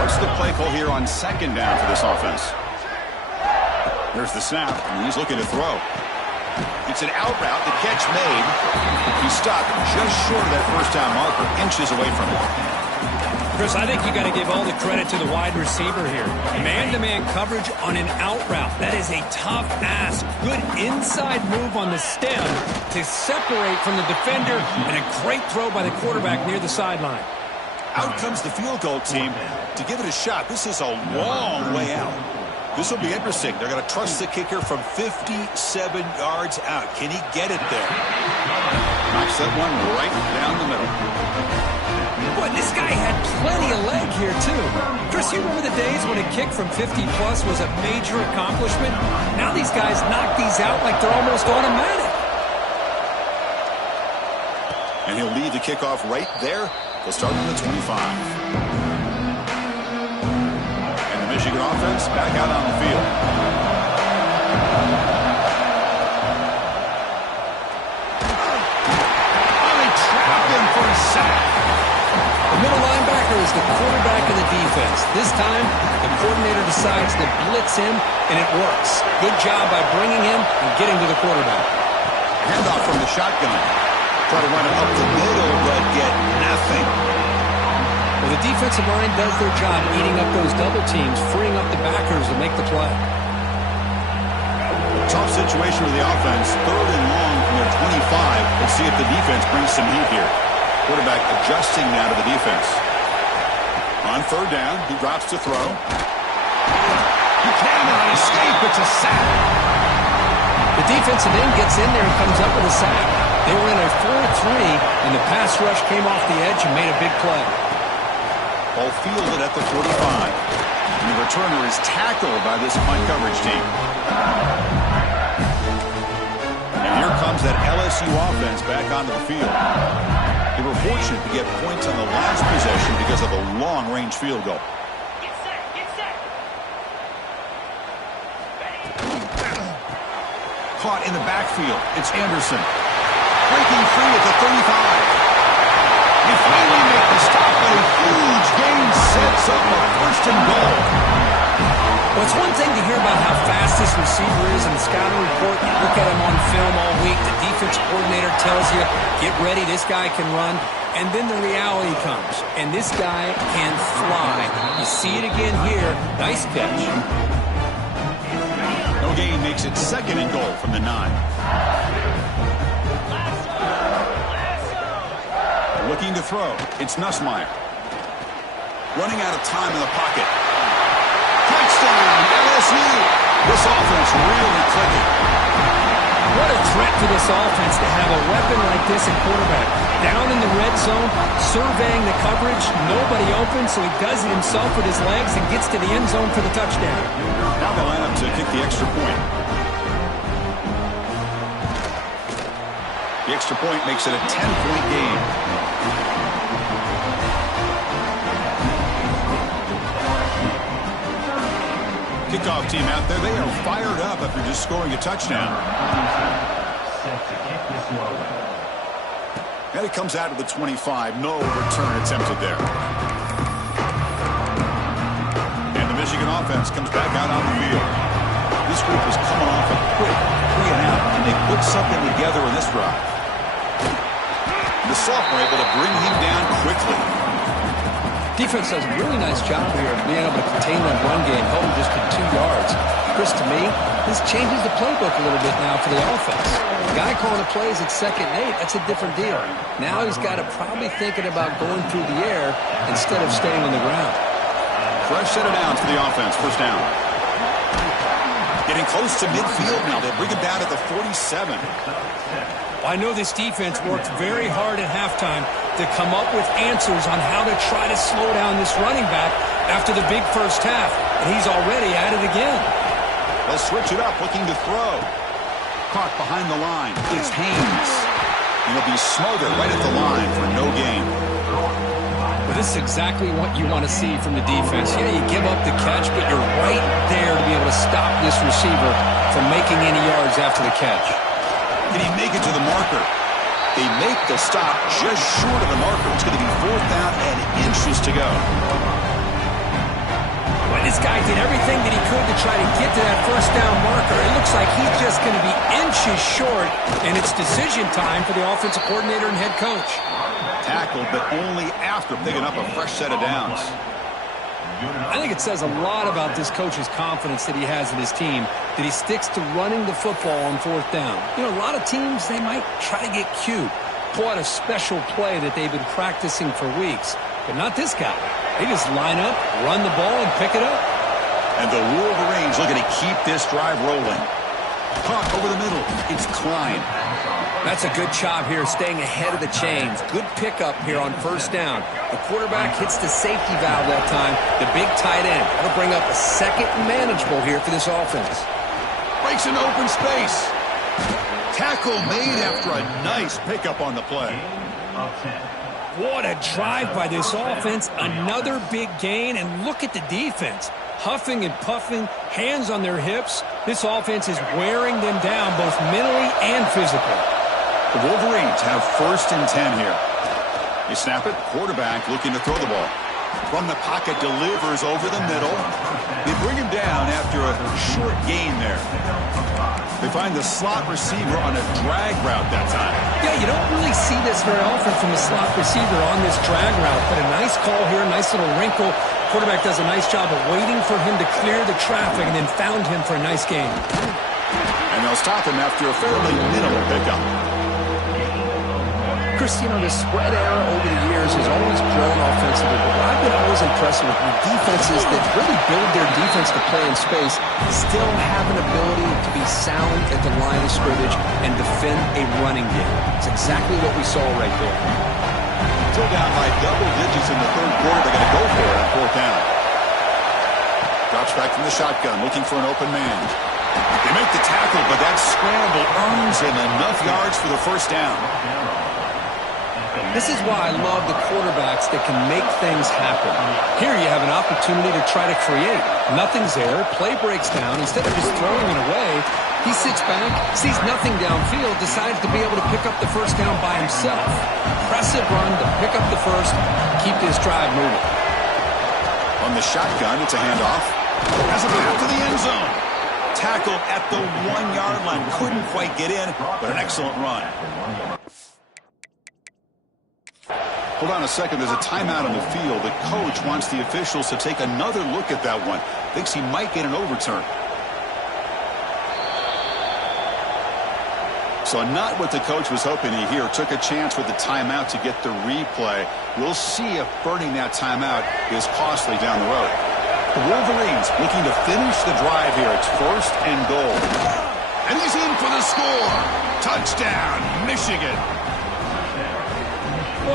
What's the play call here on second down for this offense? There's the snap, and he's looking to throw. It's an out route. The catch made. He stopped just short of that first down marker, inches away from it. Chris, I think you got to give all the credit to the wide receiver here. Man-to-man coverage on an out route. That is a tough ask. Good inside move on the stem to separate from the defender, and a great throw by the quarterback near the sideline. Out comes the field goal team to give it a shot. This is a long way out. This will be interesting. They're going to trust the kicker from 57 yards out. Can he get it there? Knocks that one right down the middle. Boy, this guy had plenty of leg here, too. Chris, you remember the days when a kick from 50-plus was a major accomplishment? Now these guys knock these out like they're almost automatic. And he'll lead the kickoff right there. They'll start from the 25. And the Michigan offense back out on the field. Oh, they trapped him for a sack. The middle linebacker is the quarterback of the defense. This time, the coordinator decides to blitz him, and it works. Good job by bringing him and getting to the quarterback. Handoff from the shotgun. Try to run it up the middle, but get nothing. Well, the defensive line does their job eating up those double teams, freeing up the backers to make the play. Tough situation with the offense. 3rd and long from their 25. Let's see if the defense brings some heat here. Quarterback adjusting now to the defense. On 3rd down, he drops to throw. He cannot escape. It's a sack. The defensive end gets in there and comes up with a sack. They were in a 4-3, and the pass rush came off the edge and made a big play. Ball fielded at the 45. And the returner is tackled by this punt coverage team. And here comes that LSU offense back onto the field. They were fortunate to get points on the last possession because of a long-range field goal. Caught in the backfield. It's Anderson. Breaking free at the 35. They finally make the stop, but a huge gain sets up a 1st and goal. Well, it's one thing to hear about how fast this receiver is in the scouting report. You look at him on film all week. The defense coordinator tells you, get ready, this guy can run. And then the reality comes, and this guy can fly. You see it again here. Nice catch. No gain makes it 2nd and goal from the 9. Looking to throw. It's Nussmeier. Running out of time in the pocket. Touchdown, LSU. This offense really clicking. What a threat to this offense to have a weapon like this in quarterback. Down in the red zone, surveying the coverage, nobody open, so he does it himself with his legs and gets to the end zone for the touchdown. Now they line up to kick the extra point. The extra point makes it a 10-point game. Kickoff team out there, they are fired up after just scoring a touchdown. And it comes out to the 25. No return attempted there. And the Michigan offense comes back out on the field. This group is coming off a quick 3 and out, and they put something together in this drive. The sophomore able to bring him down quickly. Defense does a really nice job here of being able to contain that run game, home just to 2 yards. Chris, to me, this changes the playbook a little bit now for the offense. The guy calling the plays at 2nd and 8, that's a different deal. Now he's got to probably thinking about going through the air instead of staying on the ground. Fresh set of downs for the offense. First down. Getting close to midfield now. They bring him down at the 47. I know this defense worked very hard at halftime to come up with answers on how to try to slow down this running back after the big first half, and he's already at it again. They'll switch it up, looking to throw. Caught behind the line. It's Haynes. And he'll be smothered right at the line for no gain. But this is exactly what you want to see from the defense. Yeah, you give up the catch, but you're right there to be able to stop this receiver from making any yards after the catch. Can he make it to the marker? They make the stop just short of the marker. It's going to be 4th down and inches to go. Well, this guy did everything that he could to try to get to that 1st down marker. It looks like he's just going to be inches short, and it's decision time for the offensive coordinator and head coach. Tackled, but only after picking up a fresh set of downs. I think it says a lot about this coach's confidence that he has in his team, that he sticks to running the football on 4th down. You know, a lot of teams, they might try to get cute, pull out a special play that they've been practicing for weeks, but not this guy. They just line up, run the ball, and pick it up. And the Wolverines looking to keep this drive rolling. Caught over the middle. It's Klein. That's a good job here, staying ahead of the chains. Good pickup here on 1st down. The quarterback hits the safety valve that time. The big tight end. That'll bring up a 2nd and manageable here for this offense. Breaks an open space. Tackle made after a nice pickup on the play. What a drive by this offense. Another big gain, and look at the defense. Huffing and puffing, hands on their hips. This offense is wearing them down both mentally and physically. The Wolverines have 1st and 10 here. They snap it. Quarterback looking to throw the ball. From the pocket, delivers over the middle. They bring him down after a short gain there. They find the slot receiver on a drag route that time. Yeah, you don't really see this very often from a slot receiver on this drag route, but a nice call here, nice little wrinkle. Quarterback does a nice job of waiting for him to clear the traffic and then found him for a nice gain. And they'll stop him after a fairly minimal pickup. Chris, you know, the spread era over the years has always grown offensively, but what I've been always impressed with defenses that really build their defense to play in space still have an ability to be sound at the line of scrimmage and defend a running game. It's exactly what we saw right there. Still down by double digits in the 3rd quarter. They're going to go for it on 4th down. Drops back from the shotgun, looking for an open man. They make the tackle, but that scramble earns him enough yards for the 1st down. This is why I love the quarterbacks that can make things happen. Here you have an opportunity to try to create. Nothing's there. Play breaks down. Instead of just throwing it away, he sits back, sees nothing downfield, decides to be able to pick up the 1st down by himself. Impressive run to pick up the 1st, keep this drive moving. On the shotgun, it's a handoff. Has a path to the end zone. Tackled at the 1-yard line. Couldn't quite get in, but an excellent run. Hold on a second. There's a timeout on the field. The coach wants the officials to take another look at that one. Thinks he might get an overturn. So not what the coach was hoping to hear. Took a chance with the timeout to get the replay. We'll see if burning that timeout is costly down the road. The Wolverines looking to finish the drive here. It's 1st and goal. And he's in for the score. Touchdown, Michigan.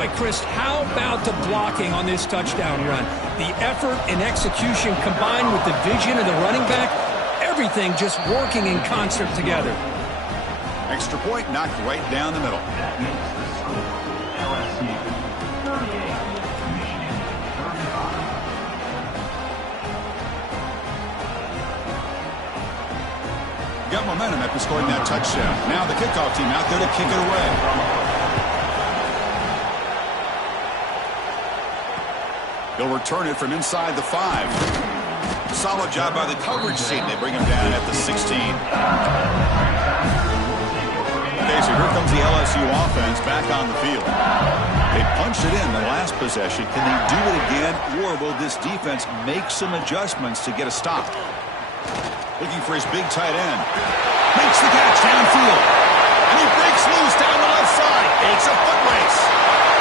Boy, Chris, how about the blocking on this touchdown run? The effort and execution combined with the vision of the running back, everything just working in concert together. Extra point knocked right down the middle. LSU 38, Michigan 35. Got momentum after scoring that touchdown. Now the kickoff team out there to kick it away. He'll return it from inside the 5. Solid job by the coverage team. They bring him down at the 16. Okay, so here comes the LSU offense back on the field. They punched it in the last possession. Can they do it again, or will this defense make some adjustments to get a stop? Looking for his big tight end. Makes the catch downfield. And he breaks loose down the left side. It's a foot race.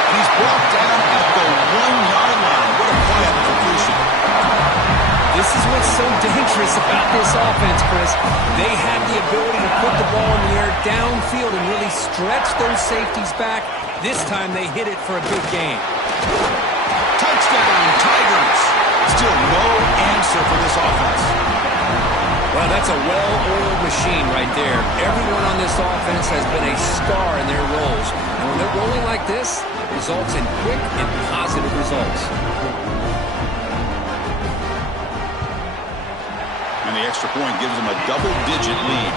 And he's brought down at the 1-yard line. What a play on the completion. This is what's so dangerous about this offense, Chris. They had the ability to put the ball in the air downfield and really stretch those safeties back. This time they hit it for a big gain. Touchdown, Tigers. Still no answer for this offense. Well, that's a well-oiled machine right there. Everyone on this offense has been a star in their roles. And when they're rolling like this, it results in quick and positive results. And the extra point gives them a double-digit lead.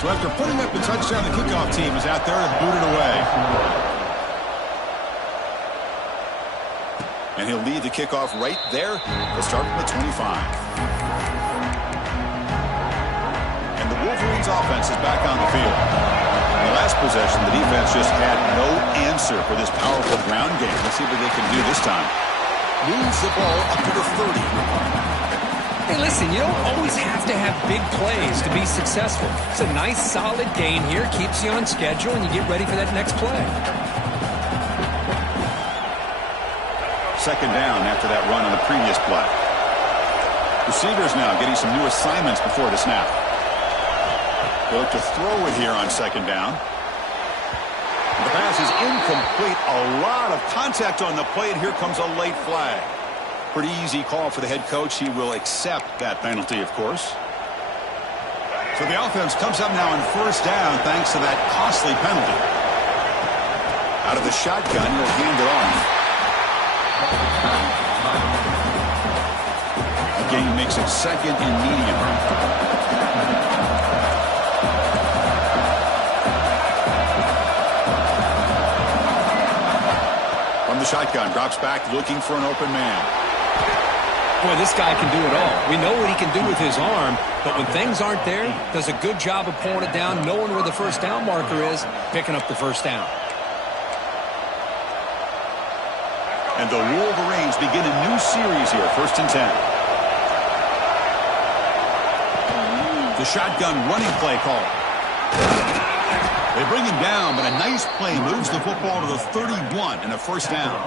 So after putting up the touchdown, the kickoff team is out there to boot it away. And he'll lead the kickoff right there. They'll start from the 25. And the Wolverines offense is back on the field. In the last possession, the defense just had no answer for this powerful ground game. Let's see what they can do this time. Moves the ball up to the 30. Hey, listen, you don't always have to have big plays to be successful. It's a nice, solid gain here. Keeps you on schedule, and you get ready for that next play. Second down after that run on the previous play. Receivers now getting some new assignments before the snap. They'll look to throw it here on second down. The pass is incomplete. A lot of contact on the play, and here comes a late flag. Pretty easy call for the head coach. He will accept that penalty, of course. So the offense comes up now on first down thanks to that costly penalty. Out of the shotgun, he'll hand it off. Again, makes it second and medium. From the shotgun, drops back looking for an open man. Boy, this guy can do it all. We know what he can do with his arm, but when things aren't there, does a good job of pulling it down, knowing where the first down marker is, picking up the first down. And the Wolverines begin a new series here, 1st and 10. The shotgun running play call. They bring him down, but a nice play moves the football to the 31 and a first down.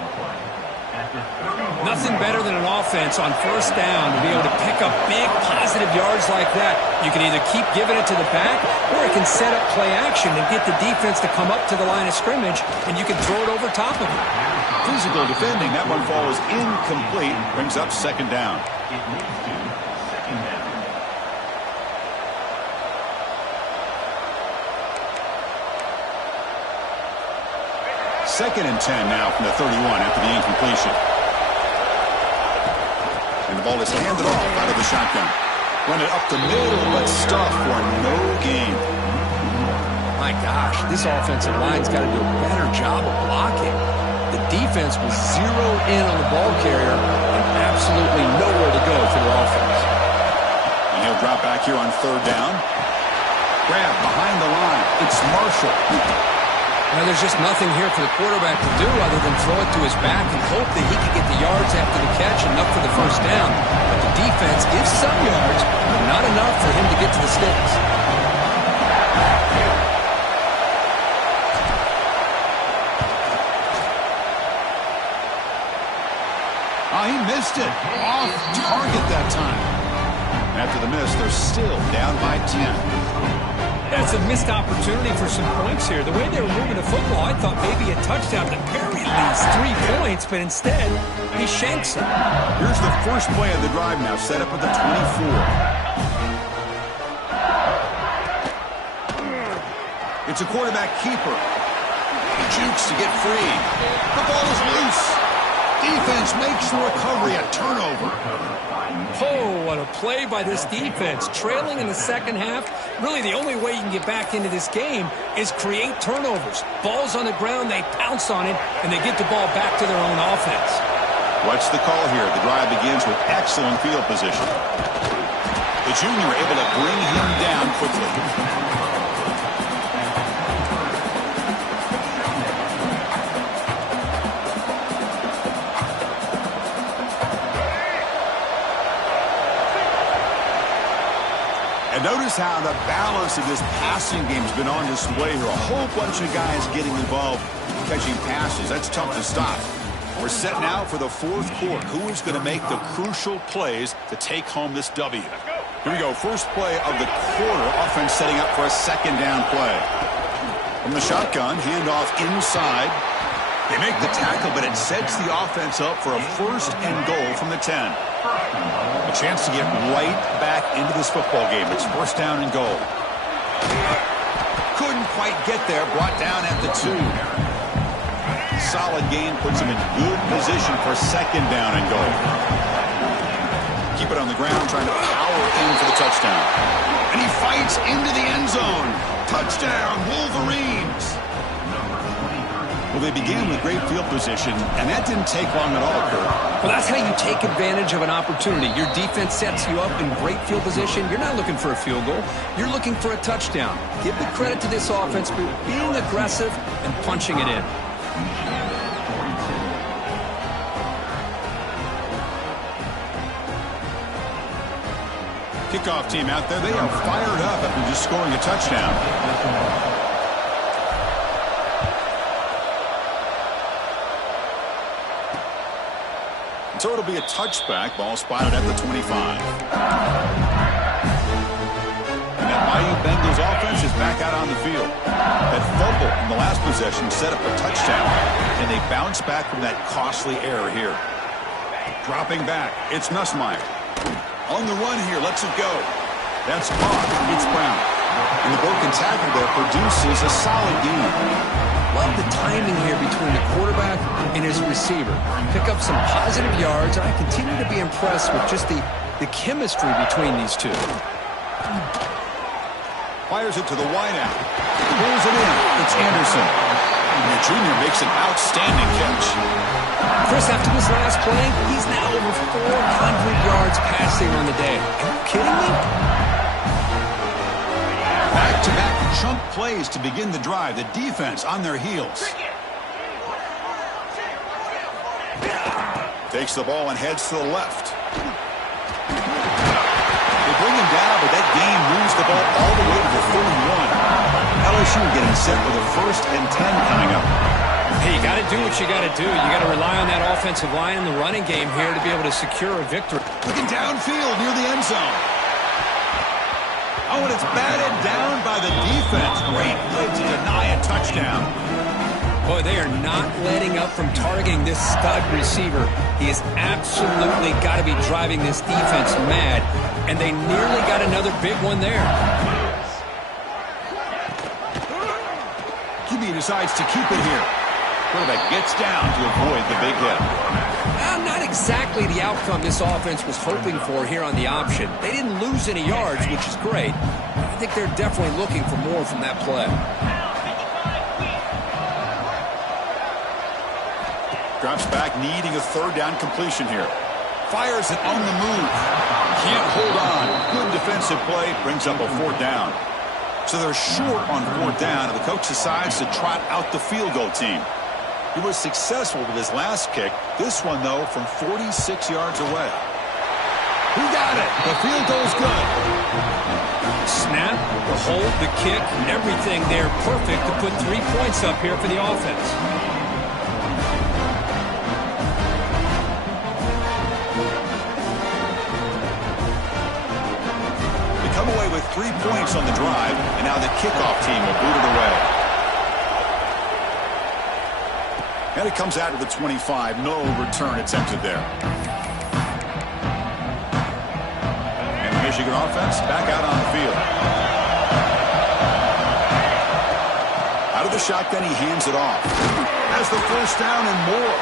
Nothing better than an offense on first down to be able to pick up big positive yards like that. You can either keep giving it to the back, or it can set up play action and get the defense to come up to the line of scrimmage, and you can throw it over top of it. Physical defending. That one falls incomplete. Brings up second down. Second and 10 now from the 31 after the incompletion. And the ball is handed off out of the shotgun. Run it up the middle, but stuffed for no gain. My gosh, this offensive line's got to do a better job of blocking. The defense was zeroed in on the ball carrier and absolutely nowhere to go for their offense. And he'll drop back here on third down. Grab behind the line. It's Marshall. Now, there's just nothing here for the quarterback to do other than throw it to his back and hope that he can get the yards after the catch enough for the first down. But the defense gives some yards, but not enough for him to get to the sticks. Oh, he missed it. Off target that time. After the miss, they're still down by 10. That's a missed opportunity for some points here. The way they were moving the football, I thought maybe a touchdown at the very least 3 points, but instead, he shanks it. Here's the first play of the drive now, set up at the 24. It's a quarterback keeper. He jukes to get free. The ball is loose. Defense makes the recovery a turnover. Oh, what a play by this defense. Trailing in the second half, really the only way you can get back into this game is create turnovers. Ball's on the ground, they pounce on it, and they get the ball back to their own offense. What's the call here? The drive begins with excellent field position. The junior able to bring him down quickly. And notice how the balance of this passing game has been on display here. A whole bunch of guys getting involved catching passes. That's tough to stop. We're set now for the fourth quarter. Who is going to make the crucial plays to take home this W? Here we go. First play of the quarter. Offense setting up for a second down play. From the shotgun, handoff inside. They make the tackle, but it sets the offense up for a first and goal from the 10. A chance to get right back into this football game. It's first down and goal. Couldn't quite get there. Brought down at the 2. Solid gain puts him in good position for second down and goal. Keep it on the ground, trying to power in for the touchdown. And he fights into the end zone. Touchdown, Wolverines. Well, they began with great field position, and that didn't take long at all, Kurt. Well, that's how you take advantage of an opportunity. Your defense sets you up in great field position. You're not looking for a field goal. You're looking for a touchdown. Give the credit to this offense for being aggressive and punching it in. Kickoff team out there. They are fired up after just scoring a touchdown. So it'll be a touchback. Ball spotted at the 25. And that Bayou Bengals offense is back out on the field. That fumble in the last possession set up a touchdown. And they bounce back from that costly error here. Dropping back. It's Nussmeier. On the run here. Lets it go. That's caught. It's Brown. And the broken tackle there produces a solid game. Love the timing here between the quarterback and his receiver. Pick up some positive yards, and I continue to be impressed with just the chemistry between these two. Fires it to the wideout. Pulls it in. It's Anderson. And the junior makes an outstanding catch. Chris, after this last play, he's now over 400 yards passing on the day. Are you kidding me? Back-to-back chunk plays to begin the drive. The defense on their heels. Takes the ball and heads to the left. They bring him down, but that gain moves the ball all the way to the 31. LSU getting set with a first and 10 coming up. Hey, you got to do what you got to do. You got to rely on that offensive line in the running game here to be able to secure a victory. Looking downfield near the end zone. Oh, and it's batted down by the defense. Great play to deny a touchdown. Boy, they are not letting up from targeting this stud receiver. He has absolutely got to be driving this defense mad, and they nearly got another big one there. QB decides to keep it here. Quarterback gets down to avoid the big hit. Not exactly the outcome this offense was hoping for here on the option. They didn't lose any yards, which is great. I think they're definitely looking for more from that play. Drops back, needing a third down completion here. Fires it on the move. Can't hold on. Good defensive play. Brings up a fourth down. So they're short on fourth down, and the coach decides to trot out the field goal team. He was successful with his last kick. This one, though, from 46 yards away. He got it. The field goal's good. Snap, the hold, the kick, everything there perfect to put 3 points up here for the offense. 3 points on the drive, and now the kickoff team will boot it away. And it comes out of the 25. No return attempted there. And the Michigan offense back out on the field. Out of the shotgun, he hands it off. Has the first down and more.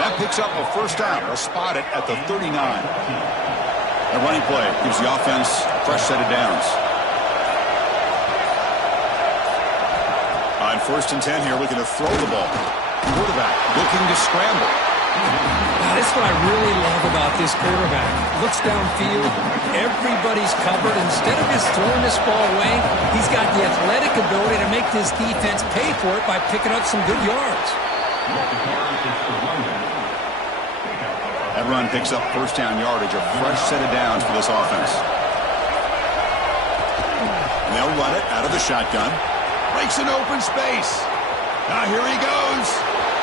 That picks up a first down. We'll spot it at the 39. The running play gives the offense a fresh set of downs. On 1st and 10 here, looking to throw the ball. Quarterback looking to scramble. Now, that's what I really love about this quarterback. Looks downfield. Everybody's covered. Instead of just throwing this ball away, he's got the athletic ability to make this defense pay for it by picking up some good yards. That run picks up first down yardage, a fresh set of downs for this offense. And they'll run it out of the shotgun. Breaks an open space. Now here he goes.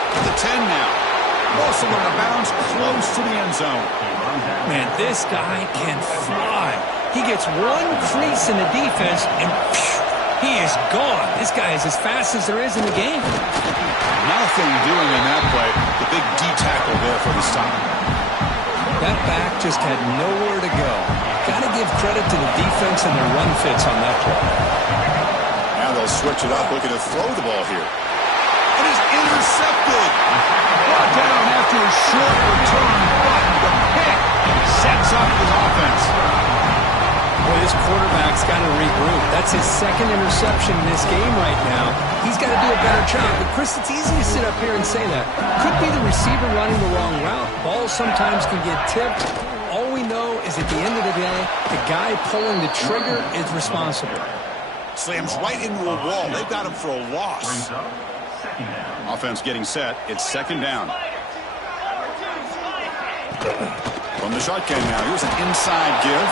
To the 10 now. Also out of bounds, close to the end zone. Man, this guy can fly. He gets one crease in the defense, and he is gone. This guy is as fast as there is in the game. Nothing doing in that play. The big D tackle there for the stop. That back just had nowhere to go. Got to give credit to the defense and their run fits on that play. Now they'll switch it up, looking to throw the ball here. It is intercepted. Brought down after a short return, but the pick sets up the offense. Boy, this quarterback's got to regroup. That's his second interception in this game right now. He's got to do a better job. But, Chris, it's easy to sit up here and say that. Could be the receiver running the wrong route. Balls sometimes can get tipped. All we know is at the end of the day, the guy pulling the trigger is responsible. Slams right into a wall. They've got him for a loss. Offense getting set. It's 2nd down. From the shotgun now. Here's an inside give.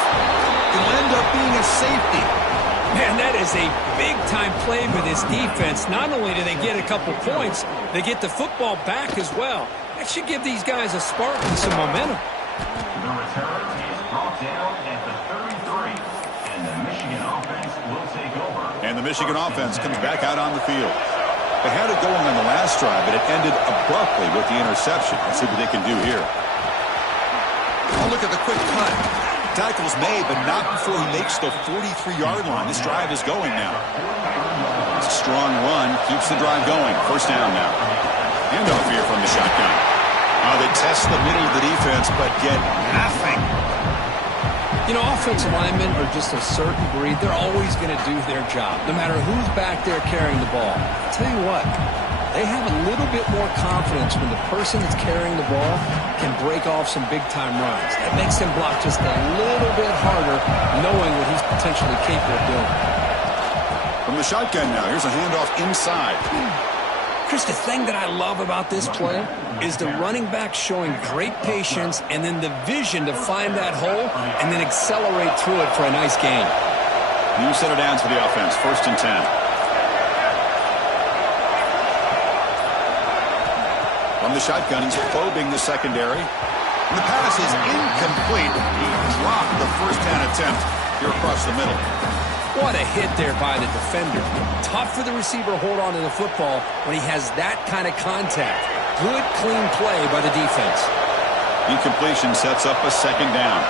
It'll end up being a safety. Man, that is a big-time play for this defense. Not only do they get a couple points, they get the football back as well. That should give these guys a spark and some momentum. The return is brought down at the 33, and the Michigan offense will take over. And the Michigan offense comes back out on the field. They had it going on the last drive, but it ended abruptly with the interception. Let's see what they can do here. Oh, look at the quick cut. Tackle's made, but not before he makes the 43-yard line. This drive is going now. It's a strong run. Keeps the drive going. First down now. Handoff here from the shotgun. They test the middle of the defense, but get nothing. You know, offensive linemen are just a certain breed. They're always going to do their job, no matter who's back there carrying the ball. I'll tell you what, they have a little bit more confidence when the person that's carrying the ball can break off some big-time runs. That makes them block just a little bit harder, knowing what he's potentially capable of doing. From the shotgun now, here's a handoff inside. Chris, the thing that I love about this play is the running back showing great patience and then the vision to find that hole and then accelerate through it for a nice gain. New set of downs for the offense. 1st and 10. From the shotgun, he's probing the secondary. And the pass is incomplete. He dropped the first down attempt here across the middle. What a hit there by the defender. Tough for the receiver to hold on to the football when he has that kind of contact. Good, clean play by the defense. Incompletion sets up a 2nd down.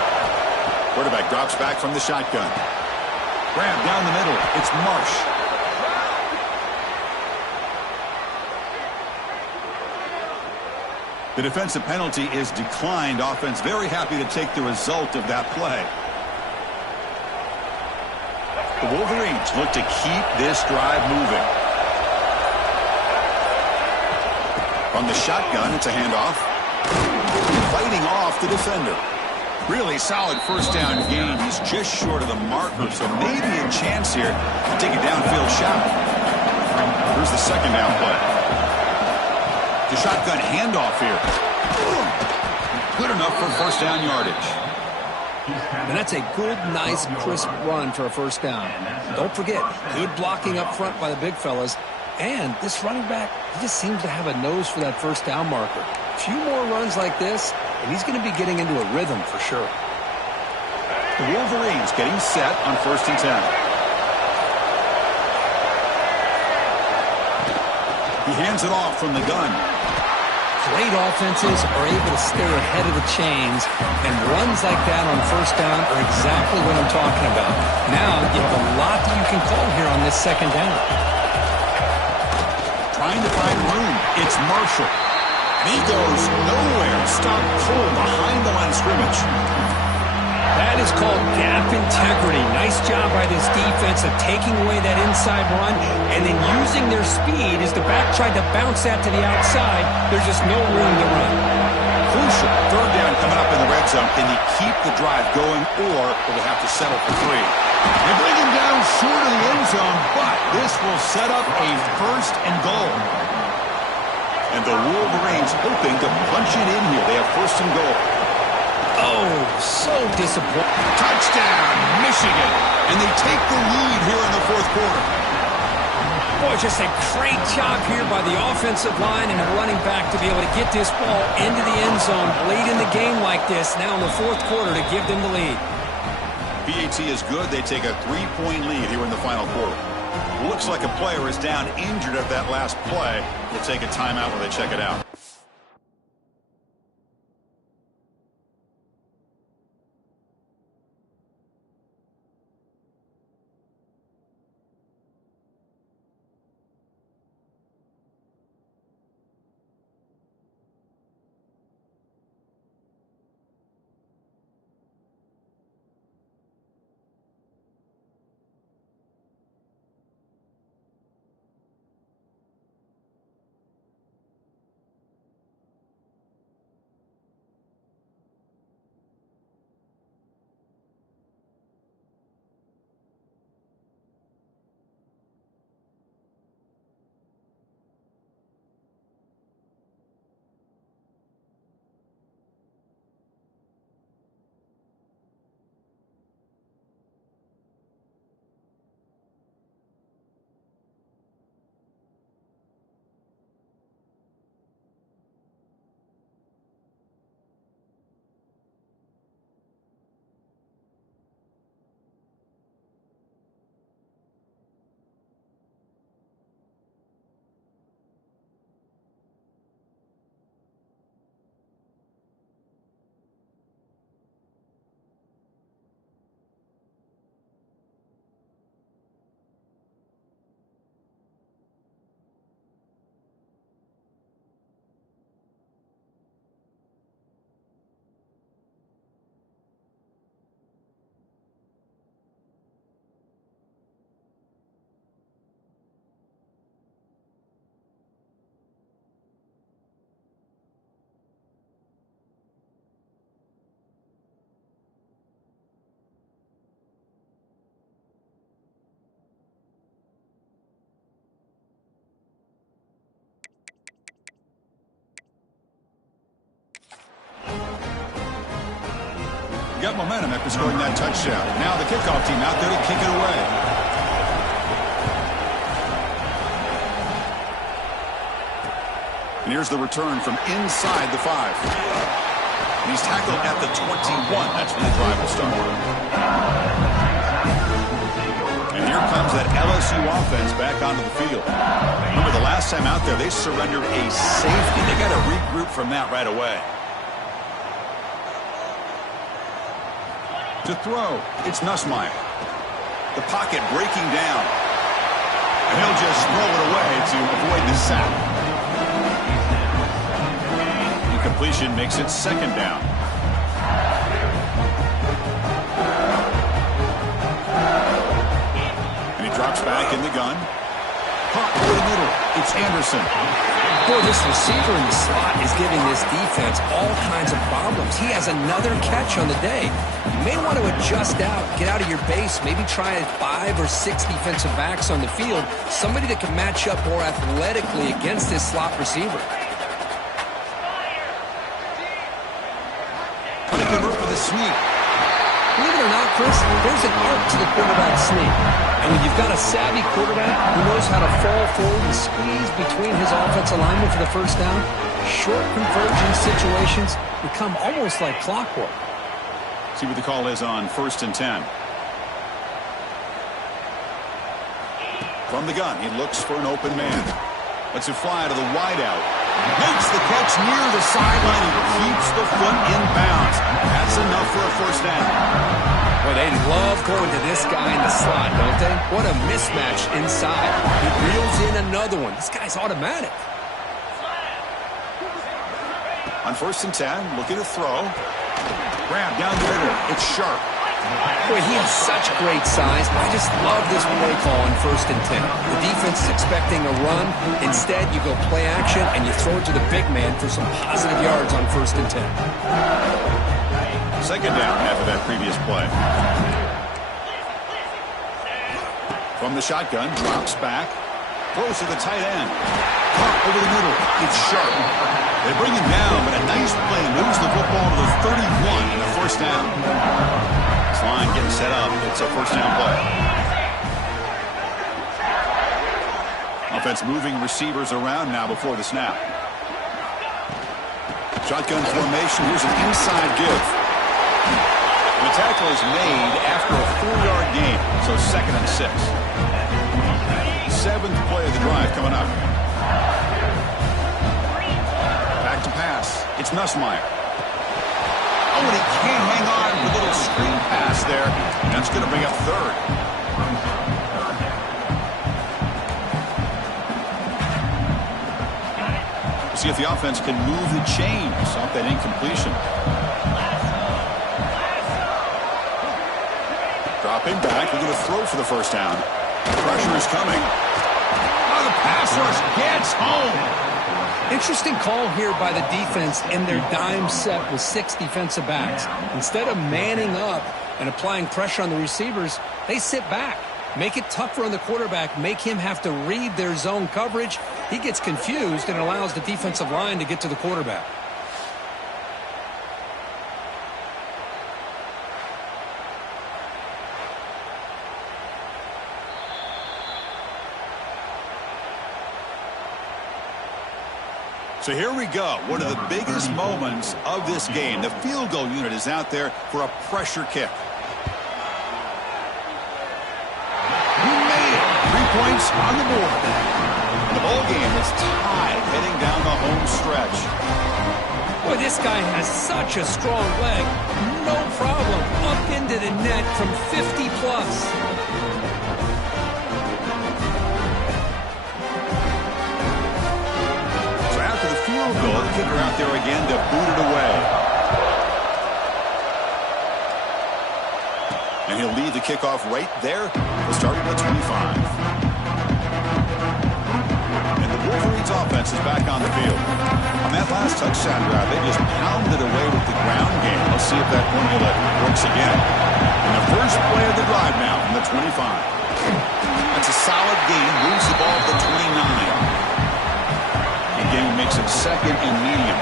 Quarterback drops back from the shotgun. Grab down the middle. It's Marsh. The defensive penalty is declined. Offense very happy to take the result of that play. The Wolverines look to keep this drive moving. From the shotgun, it's a handoff. Fighting off the defender. Really solid first down gain. He's just short of the marker, so maybe a chance here to take a downfield shot. Here's the 2nd down play. The shotgun handoff here. Good enough for first down yardage. And that's a good, nice, crisp run for a first down. Don't forget, good blocking up front by the big fellas. And this running back, he just seems to have a nose for that first down marker. A few more runs like this, and he's going to be getting into a rhythm for sure. The Wolverines getting set on 1st and 10. He hands it off from the gun. Great offenses are able to stay ahead of the chains, and runs like that on 1st down are exactly what I'm talking about. Now you have a lot that you can call here on this 2nd down. Trying to find room. It's Marshall. And he goes nowhere. Stop cold behind the line of scrimmage. That is called gap integrity. Nice job by this defense of taking away that inside run and then using their speed as the back tried to bounce that to the outside. There's just no room to run. Crucial 3rd down coming up in the red zone. Can they keep the drive going, or will they have to settle for 3? They bring him down short of the end zone, but this will set up a 1st and goal. And the Wolverines hoping to punch it in here. They have 1st and goal. Oh, so disappointing. Touchdown, Michigan. And they take the lead here in the 4th quarter. Boy, just a great job here by the offensive line and the running back to be able to get this ball into the end zone late in the game like this, now in the 4th quarter, to give them the lead. PAT is good. They take a 3-point lead here in the final quarter. Looks like a player is down injured at that last play. We'll take a timeout while they check it out. Got momentum after scoring that touchdown. Now the kickoff team out there to kick it away. And here's the return from inside the 5. And he's tackled at the 21. That's when the drive will start. And here comes that LSU offense back onto the field. Remember, the last time out there, they surrendered a safety. They got to regroup from that right away. To throw, it's Nussmeier. The pocket breaking down. And he'll just throw it away to avoid the sack. Incompletion makes it 2nd down. And he drops back in the gun. Caught over the middle. It's Anderson. Boy, this receiver in the slot is giving this defense all kinds of problems. He has another catch on the day. You may want to adjust out, get out of your base, maybe try 5 or 6 defensive backs on the field, somebody that can match up more athletically against this slot receiver. Trying to convert with a sneak. Believe it or not, Chris, there's an art to the quarterback sneak. And when you've got a savvy quarterback who knows how to fall forward and squeeze between his offensive linemen for the 1st down, short conversion situations become almost like clockwork. See what the call is on 1st and 10. From the gun, he looks for an open man. Lets it fly to the wideout. Makes the catch near the sideline and keeps the foot in bounds. That's enough for a first down. Well, they love going to this guy in the slot, don't they? What a mismatch inside. He reels in another one. This guy's automatic. On 1st and 10, looking to throw. Grab down the middle. It's sharp. Boy, he has such great size. I just love this play call on 1st and 10. The defense is expecting a run. Instead, you go play action, and you throw it to the big man for some positive yards on 1st and 10. Second down after that previous play. From the shotgun, drops back. Throws to the tight end. Caught over the middle. It's sharp. They bring him down, but a nice play moves the football to the 31 and a first down. This line getting set up. It's a first down play. Offense moving receivers around now before the snap. Shotgun formation. Here's an inside give. The tackle is made after a 4-yard gain, so 2nd and 6. 7th play of the drive coming up. Back to pass. It's Nussmeier. Oh, and he can't hang on with a little screen pass there. That's going to bring up 3rd. We'll see if the offense can move the chains off that incompletion. Dropping back. We're going to throw for the first down. Pressure is coming. Oh, the pass rush gets home. Interesting call here by the defense in their dime set with 6 defensive backs. Instead of manning up and applying pressure on the receivers, they sit back. Make it tougher on the quarterback. Make him have to read their zone coverage. He gets confused and allows the defensive line to get to the quarterback. So here we go. One of the biggest moments of this game. The field goal unit is out there for a pressure kick. He made it. 3 points on the board. The ball game is tied heading down the home stretch. Boy, this guy has such a strong leg. No problem. Up into the net from 50 plus. Goal, the kicker out there again to boot it away. And he'll lead the kickoff right there. He'll start at the 25. And the Wolverines offense is back on the field. On that last touchdown drive, they just pounded away with the ground game. Let's see if that formula works again. And the first play of the drive now from the 25. That's a solid gain. Moves the ball to the 29. Game makes it 2nd and medium.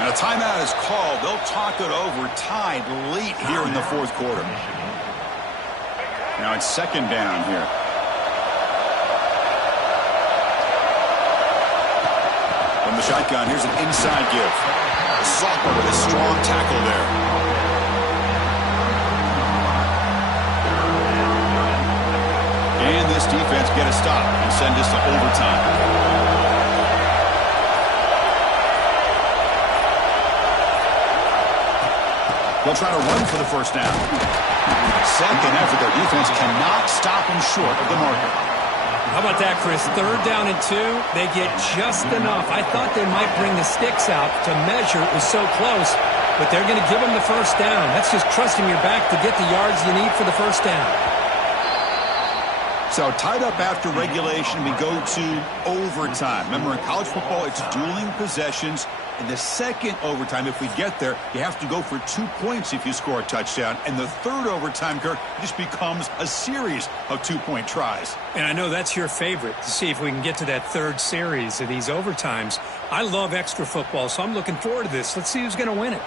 And a timeout is called. They'll talk it over, tied late here in the 4th quarter. Now it's 2nd down here. From the shotgun, here's an inside give. Salter with a strong tackle there. And this defense get a stop and send us to overtime. They'll try to run for the first down. Second effort, their defense cannot stop them short of the marker. How about that, Chris? 3rd down and 2. They get just enough. I thought they might bring the sticks out to measure. It was so close, but they're going to give them the first down. That's just trusting your back to get the yards you need for the first down. So tied up after regulation, we go to overtime. Remember, in college football, it's dueling possessions. In the 2nd overtime, if we get there, you have to go for 2 points if you score a touchdown. And the 3rd overtime, Kirk, just becomes a series of 2-point tries. And I know that's your favorite, to see if we can get to that 3rd series of these overtimes. I love extra football, so I'm looking forward to this. Let's see who's going to win it.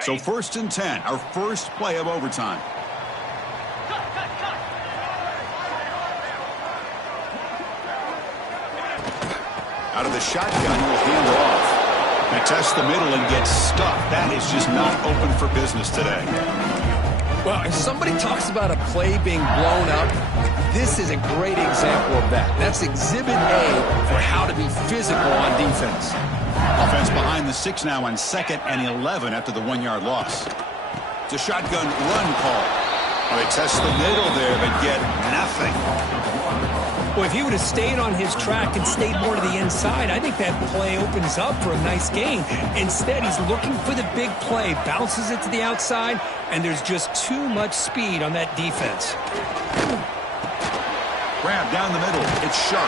So 1st and 10, our first play of overtime. Out of the shotgun, he'll hand off. They test the middle and get stuffed. That is just not open for business today. Well, if somebody talks about a play being blown up, this is a great example of that. That's Exhibit A for how to be physical on defense. Offense behind the 6 now on 2nd and 11 after the 1-yard loss. It's a shotgun run call. Well, they test the middle there, but get nothing. Well, if he would have stayed on his track and stayed more to the inside, I think that play opens up for a nice gain. Instead, he's looking for the big play, bounces it to the outside, and there's just too much speed on that defense. Grab down the middle. It's Sharp.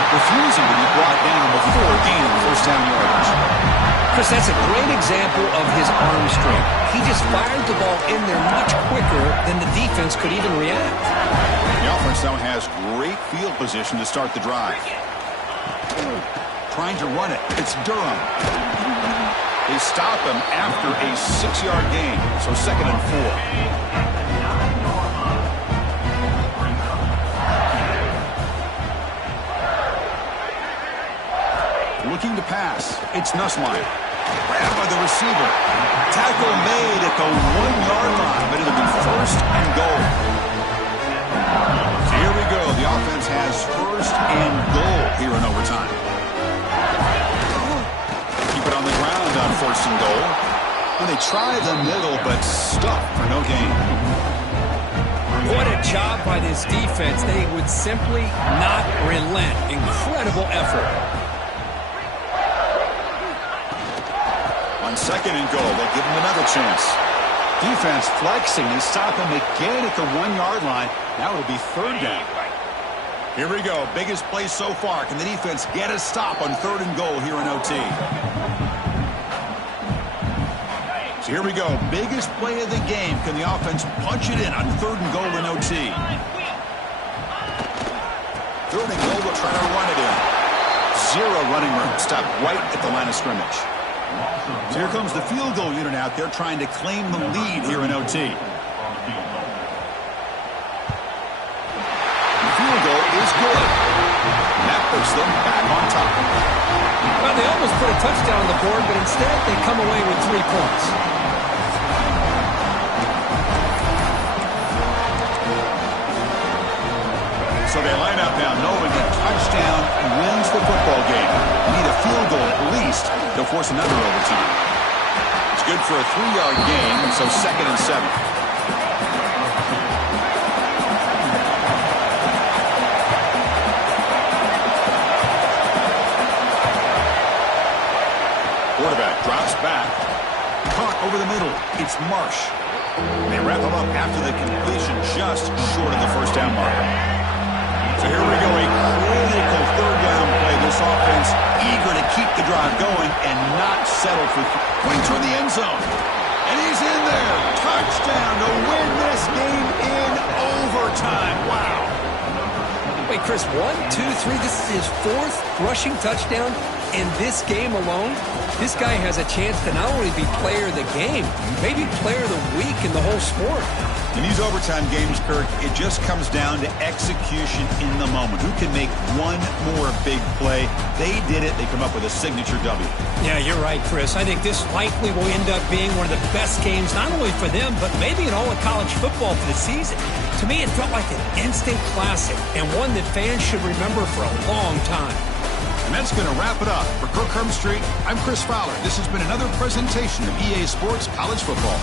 Refusing to be brought down before gaining first down yardage. Chris, that's a great example of his arm strength. He just fired the ball in there much quicker than the defense could even react. The offense now has great field position to start the drive. Trying to run it. It's Durham. They stop him after a 6-yard gain, so 2nd and 4. Looking to pass. It's Nussmeier. Grabbed by the receiver. Tackle made at the 1-yard line, but it'll be 1st and goal. So here we go. The offense has 1st and goal here in overtime. Keep it on the ground on 1st and goal. And they try the middle, but stuck for no gain. What a job by this defense. They would simply not relent. Incredible effort. On 2nd and goal, they give him another chance. Defense flexing. They stop him again at the 1-yard line. Now it'll be 3rd down. Here we go. Biggest play so far. Can the defense get a stop on 3rd and goal here in OT? So here we go. Biggest play of the game. Can the offense punch it in on 3rd and goal in OT? 3rd and goal, will try to run it in. 0 running room. Stop right at the line of scrimmage. So here comes the field goal unit out there trying to claim the lead here in OT. The field goal is good. And that puts them back on top. Well, they almost put a touchdown on the board, but instead they come away with 3 points. So they line up now knowing that touchdown wins the football game. Need a field goal at least to force another overtime. It's good for a 3-yard gain, so 2nd and 7. Quarterback drops back. Caught over the middle. It's Marsh. They wrap him up after the completion just short of the first down mark. So here we go, a critical 3rd down play. This offense eager to keep the drive going and not settle for pointing toward the end zone. And he's in there. Touchdown to win this game in overtime. Wow. Wait, Chris, 1, 2, 3. This is his 4th rushing touchdown in this game alone. This guy has a chance to not only be player of the game, maybe player of the week in the whole sport. In these overtime games, Kirk, it just comes down to execution in the moment. Who can make one more big play? They did it. They come up with a signature W. Yeah, you're right, Chris. I think this likely will end up being one of the best games, not only for them, but maybe in all of college football for the season. To me, it felt like an instant classic and one that fans should remember for a long time. And that's going to wrap it up. For Kirk Street, I'm Chris Fowler. This has been another presentation of EA Sports College Football.